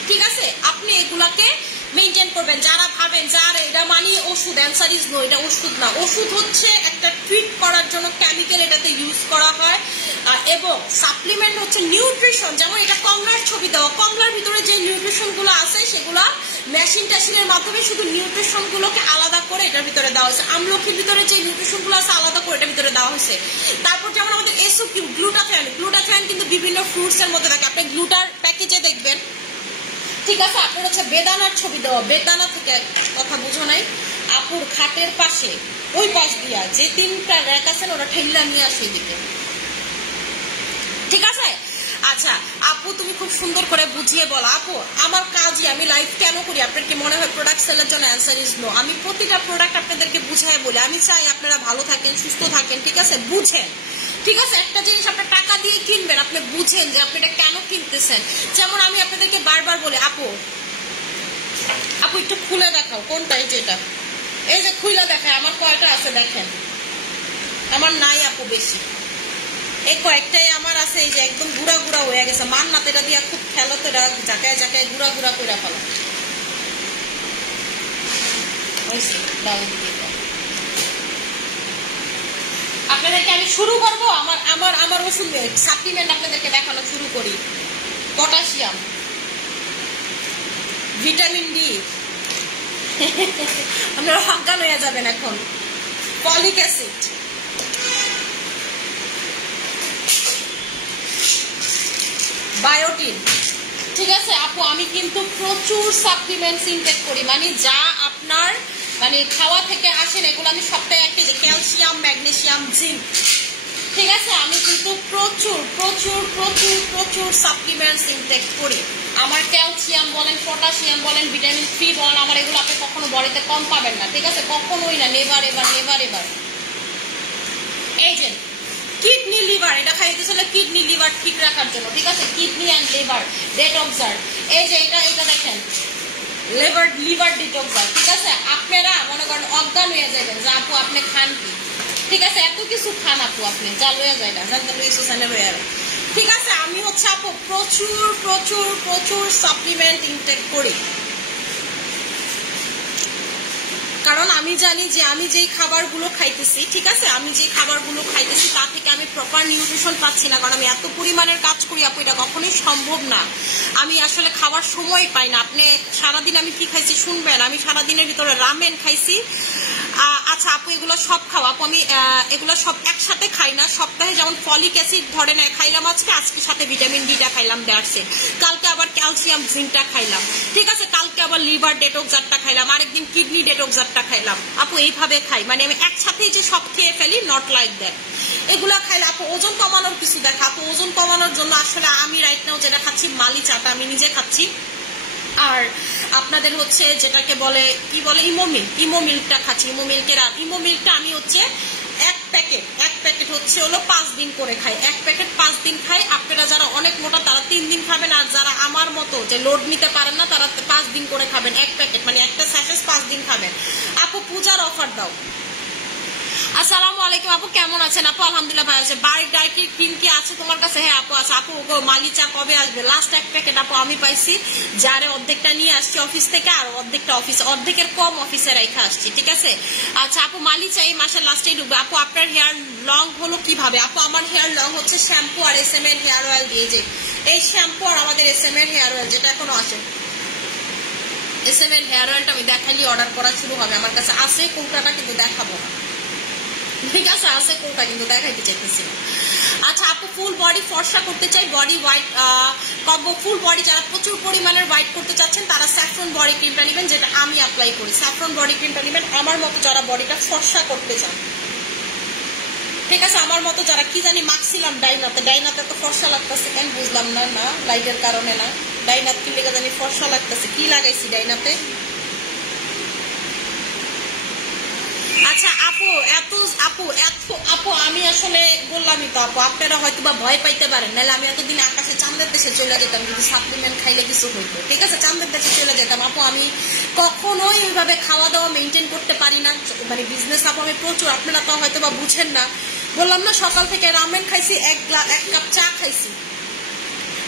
ঠিক আছে, আপনি এগুলাকে মেনটেন করবেন। যারা ভাবেন যার এটা মানে ওষুধ, অ্যান্সার ইজ নো, এটা ওষুধ না। ওষুধ হচ্ছে একটা ট্রিট করার জন্য কেমিক্যাল এটাতে ইউজ করা হয়, এবং সাপ্লিমেন্ট হচ্ছে নিউট্রিশন। যেমন এটা কমলার ছবি দেওয়া, কমলার ভিতরে যে নিউট্রিশন গুলো আছে সেগুলো মেশিন টেশিনের মাধ্যমে শুধু নিউট্রিশন গুলোকে আলাদা করে এটার ভিতরে দেওয়া হয়েছে। আমলকির ভিতরে যে নিউট্রিশন গুলো আছে আলাদা করে এটার ভিতরে দেওয়া হয়েছে। তারপর যেমন আমাদের গ্লুটাথায়ন কিন্তু বিভিন্ন ফ্রুটস এর মধ্যে থাকে, আপনি গ্লুটার প্যাকেজে দেখবেন, ঠিক আছে। আপনার হচ্ছে বেদানার ছবি দেওয়া, বেদানা থেকে কথা বুঝো নাই, আপুর খাটের পাশে ওই পাশ দিয়া যে 3টা র্যাক আছেন ওরা ঠেল্লা নিয়ে আসে এদিকে, ঠিক আছে। আচ্ছা আপু তুমি খুব সুন্দর করে বুঝিয়ে বলো। আপু আমার কাজই, আমি লাইভ কেন করি আপনার কি মনে হয় প্রোডাক্ট সেলের জন্য? Answer is no. আমি প্রতিটা প্রোডাক্ট আপনাদেরকে বুঝাই বলি, আমি চাই আপনারা ভালো থাকেন, সুস্থ থাকেন, ঠিক আছে, বুঝেন, ঠিক আছে। একটা জিনিস আপনার টাকা দিয়ে কিনবেন, আপনি বুঝেন যে আপনি এটা কেন কিনতেছেন। যেমন আমি আপনাদেরকে বারবার বলি, আপু একটু খুলে দেখাও কোনটা, যেটা এই যে খুলে দেখায়, আমার কয়টা আছে দেখেন, আমার নাই আপু বেশি, এই কয়েকটাই আমার আছে, এই যে একদম গুড়া গুড়া হয়ে গেছে, মান না তেরা দিয়া খুব খেলো, তেরা জাকায় জাকায় গুড়া গুড়া করে ফেলো। আপনাদেরকে আমি শুরু করবো আমার ওষুধ সাপ্লিমেন্ট আপনাদেরকে দেখানো শুরু করি। পটাশিয়াম, ভিটামিন ডি, আপনারা অজ্ঞান হয়ে যাবেন এখন, ফলিক অ্যাসিড, বায়োটিন, ঠিক আছে। আপু আমি কিন্তু প্রচুর সাপ্লিমেন্টস ইনটেক করি, মানে যা আপনার মানে খাওয়া থেকে আসেন এগুলো আমি সপ্তাহে একটা, ক্যালসিয়াম, ম্যাগনেসিয়াম, জিঙ্ক, ঠিক আছে। আমি কিন্তু প্রচুর প্রচুর প্রচুর প্রচুর সাপ্লিমেন্টস ইনটেক করি। আমার ক্যালসিয়াম বলেন, পটাশিয়াম বলেন, ভিটামিন 3 বলেন, আমার এগুলো আপনি কখনো বডিতে কম পাবেন না, ঠিক আছে, কখনোই না, নেভার এভার। এই যে কিডনি লিভার, এটা খাইতেছিল কিডনি লিভার ঠিক রাখার জন্য, ঠিক আছে, কিডনি অ্যান্ড লিভার ডেটক্সার, এই যে এটা দেখেন লিভার ডিটক্সার, ঠিক আছে। আপনারা মনে করেন অজ্ঞান হয়ে যাবেন যে আপু আপনি খান কি, ঠিক আছে, এত কিছু খান আপু আপনি, চাল হয়ে যায় না জানতে হয়ে, ঠিক আছে। আমি হচ্ছে আপু প্রচুর প্রচুর প্রচুর সাপ্লিমেন্ট ইনটেক করি, কারণ আমি জানি যে আমি যেই খাবারগুলো খাইতেছি, ঠিক আছে, আমি যে খাবারগুলো খাইতেছি তা থেকে আমি প্রপার নিউট্রিশন পাচ্ছি না, কারণ আমি এত পরিমাণের কাজ করি আপু, এটা কখনোই সম্ভব না। আমি আসলে খাবার সময় পাই না। আপনি সারাদিন আমি কি খাইছি শুনবেন, আমি সারাদিনের ভিতরে রামেন খাইছি। আচ্ছা আপু এগুলো সব খাওয়া আপু, আমি এগুলো সব একসাথে খাই না, সপ্তাহে যেমন ফলিক অ্যাসিড ধরে নেয় খাইলাম আজকে সাথে ভিটামিন ডিটা খাইলাম, দ্যাটস ইট। কালকে আবার ক্যালসিয়াম জিঙ্কটা খাইলাম, ঠিক আছে, কালকে আবার লিভার ডেটক্সারটা খাইলাম, আরেকদিন কিডনি ডেটক্সারটা খাইলাম আপু, এইভাবে খাই, মানে আমি একসাথেই যে সব খেয়ে ফেলি, নট লাইক দ্যাট। এগুলা খাইলে আপু ওজন কমানোর কিছু দেখা, আপু ওজন কমানোর জন্য আসলে আমি রাইট নাও যেটা খাচ্ছি মালি চাটা আমি নিজে খাচ্ছি, আর আপনাদের হচ্ছে যেটাকে বলে কি বলে ইমোমিল্কটা খাচ্ছি, ইমোমিল্কটা আমি হচ্ছে এক প্যাকেট হচ্ছে হলো 5 দিন করে খাই, এক প্যাকেট 5 দিন খাই। আপনারা যারা অনেক মোটা তারা 3 দিন খাবেন, আর যারা আমার মতো যে লোড নিতে পারেন না তারা 5 দিন করে খাবেন। এক প্যাকেট মানে একটা স্যাশেট 5 দিন খাবেন। আপু পূজার অফার দাও। আসসালামু আলাইকুম আপু, কেমন আছেন আপু? আলহামদুলিল্লাহ ভালো আছে। বারিক ডার্কের ক্রিম কি আছে তোমার কাছে? হ্যাঁ আপু আছে। আপু মালিচা কবে আসবে? লাস্ট এক প্যাকেট আপু আমি পাইছি, যারে অর্ধেকটা নিয়ে আসছি অফিস থেকে, আর অর্ধেকটা অফিস, অর্ধেকের কম অফিসে রেখে আসছি, ঠিক আছে? আচ্ছা আপু মালিচা এই মাসের লাস্টেই ঢুকবে। আপু আপনার হেয়ার লং হলো কিভাবে? আপু আমার হেয়ার লং হচ্ছে শ্যাম্পু আর SM এর হেয়ার অয়েল দিয়ে। যে এই শ্যাম্পু আর আমাদের SM এর হেয়ার অয়েল যেটা এখনো আছে, SM এর হেয়ার অয়েলটা আমি দেখালি অর্ডার করা শুরু হবে। আমার কাছে আছে কোনটা কিন্তু দেখাবো না, ঠিক আছে? আছে কোনটা কিন্তু দেখাইতে চাইতেছি না। আচ্ছা আপু ফুল বডি ফর্সা করতে চাই, body white combo, full body যারা প্রচুর পরিমাণের হোয়াইট করতে চাচ্ছেন তারা স্যাফরন বডি ক্রিমটা নেবেন, যেটা আমি অ্যাপ্লাই করি। স্যাফরন বডি ক্রিমটা নেবেন আমার মতো যারা বডিটা ফর্সা করতে চান, ঠিক আছে? আমার মতো যারা কি জানি মাখছিলাম ডাইনাতে তো ফর্সা লাগতেছে কেন বুঝলাম না, না লাইটের কারণে না, ডাইনাত কি লেগে জানি ফর্সা লাগতেছে, কি লাগাইছি ডাইনাতে? আচ্ছা আপু আপু আমি আসলে বললামই তো আপু, আপনারা হয়তো বা ভয় পাইতে পারেন, নাহলে আমি এতদিন আকাশে চাঁদের দেশে চলে যেতাম যদি সাপ্লিমেন্ট খাইলে কিছু হইতো, ঠিক আছে? চাঁদের দেশে চলে যেতাম আপু। আমি কখনোই ওইভাবে খাওয়া দাওয়া মেনটেন করতে পারি না, মানে বিজনেস আপু আমি প্রচুর, আপনারা তো হয়তো বা বুঝেন না। বললাম না সকাল থেকে রামেন খাইছি, এক কাপ চা খাইছি,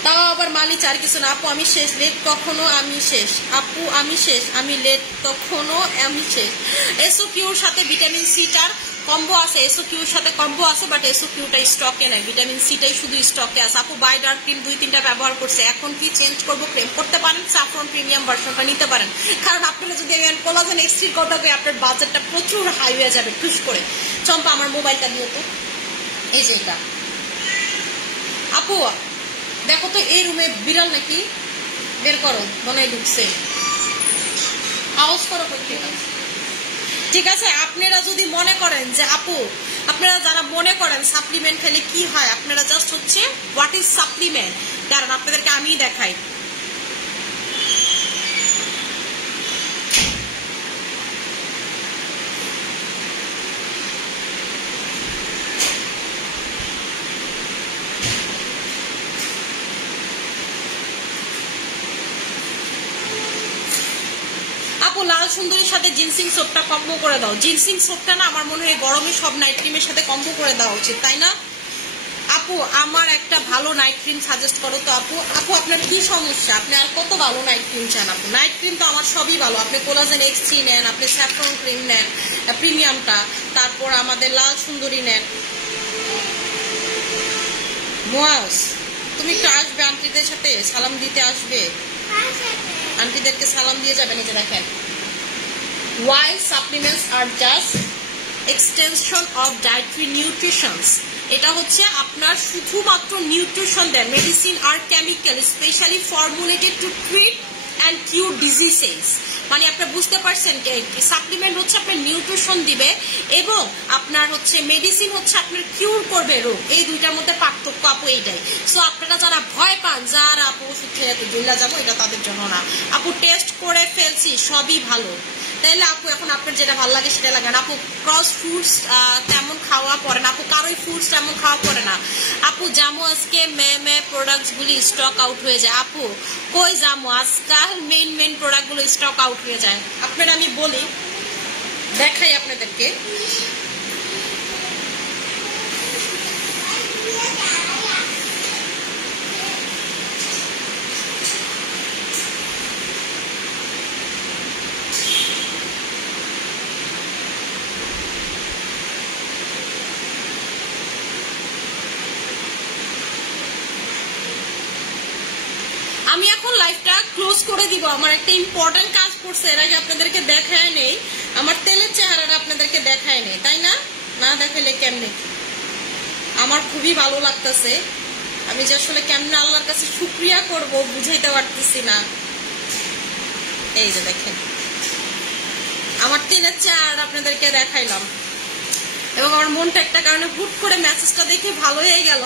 তাও আবার মালিচ, আর কিছু না। আপু আমি শেষ, লেট কখনো আমি শেষ, আপু আমি শেষ, আমি লেট তখনো আমি শেষ। এসও কিউর সাথে ভিটামিন সিটার কম্বো আছে, এসও কিউর সাথে কম্বো আছে, বাট এসও কিউটা স্টকে নাই, ভিটামিন সিটাই শুধু স্টকে আছে। আপু বাই ডার্ক ক্রিম 2-3টা ব্যবহার করছে, এখন কি চেঞ্জ করবো? ক্রিম করতে পারেন, স্যাফরন প্রিমিয়াম ভার্সনটা নিতে পারেন, কারণ আপনারা যদি আমি কোলাজেন এক্সট্রির কথা কই আপনার বাজেটটা প্রচুর হাই হয়ে যাবে টুস করে। চম্পা আমার মোবাইলটা দিও তো, এই যে এটা। আপু দেখো তো এই রুমে বিড়াল নাকি, বের করো, মনে ঢুকছে, আওয়াজ করো। ঠিক আছে আপনারা যদি মনে করেন যে আপু, আপনারা যারা মনে করেন সাপ্লিমেন্ট খেলে কি হয়, আপনারা জাস্ট হচ্ছে হোয়াট ইজ সাপ্লিমেন্ট, কারণ আপনাদেরকে আমিই দেখাই। আপু লাল সুন্দরীর সাথে জিনসিং সোপটা কম্বো করে দাও। জিনসিং সোপটা না আমার মনে হয় গরমে সব নাইট ক্রিমের সাথে কম্বো করে দেওয়া উচিত, তাই না? আপু আমার একটা ভালো নাইট ক্রিম সাজেস্ট করো তো আপু। আপু আপনার কি সমস্যা, আপনি আর কত ভালো নাইট ক্রিম চান? আপু নাইট ক্রিম তো আমার সবই ভালো, আপনি কোলাজেন এক্স3 নেন, আপনি স্যাফরন ক্রিম নেন প্রিমিয়ামটা, তারপর আমাদের লাল সুন্দরী নেন। মোয়াজ তুমি একটু আসবে, আন্টিদের সাথে সালাম দিতে আসবে, আন্টিদেরকে সালাম দিয়ে যাবেন। এই যে দেখেন, why supplements are just extension of dietary nutritions, এটা হচ্ছে আপনার শুধুমাত্র নিউট্রিশন দেয়, মেডিসিন আর chemical specially formulated to treat and cure diseases. মানে আপনি বুঝতে পারছেন, সাপ্লিমেন্ট হচ্ছে আপনার নিউট্রিশন দিবে এবং আপনার হচ্ছে মেডিসিন হচ্ছে আপনার কিউর করবে রোগ, এই দুইটার মধ্যে পার্থক্য আপু এইটাই। সো আপনারা যারা ভয় পান যারা আপু ওষুধ খেয়ে জেলা যাবো, এটা তাদের জন্য না আপু। টেস্ট করে ফেলছি সবই ভালো, তাইলে আপু এখন আপনার যেটা ভালো লাগে সেটা লাগান। আপু ক্রস ফ্রুটস তেমন খাওয়া পড়ে না আপু, কারোই ফ্রুটস তেমন খাওয়া পড়ে না আপু। জামু আজকে মে প্রোডাক্টস গুলি স্টক আউট হয়ে যায় আপু, কই জামু আজকাল মেইন প্রোডাক্ট গুলো স্টক আউট হয়ে যায়। আপনারা আমি বলি দেখাই আপনাদেরকে, আমি এখন লাইভটা ক্লোজ করে দিব, আমার একটা ইম্পর্টেন্ট কাজ করছে, এর আগে আপনাদেরকে দেখায় নেই, আমার তেলের চেহারাটা আপনাদেরকে দেখায় নেই, তাই না? না দেখাইলে কেমনে? আমার খুবই ভালো লাগতেছে, আমি যে আসলে কেমনে আল্লাহর কাছে শুকরিয়া করব বুঝাইতে পারতেছি না। এই যে দেখেন আমার তেলের চেহারাটা আপনাদেরকে দেখাইলাম, এবং আমার মনটা একটা কারণে হুট করে মেসেজটা দেখে ভালো হয়ে গেল।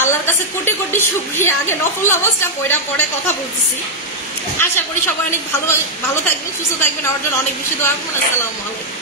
আল্লাহর কাছে কোটি কোটি শুকরিয়া। আগে নফল নামাজটা পরে কথা বলতেছি। আশা করি সবাই অনেক ভালো থাকবেন, সুস্থ থাকবেন, আমার জন্য অনেক বেশি দোয়া করবেন। আসসালামু আলাইকুম।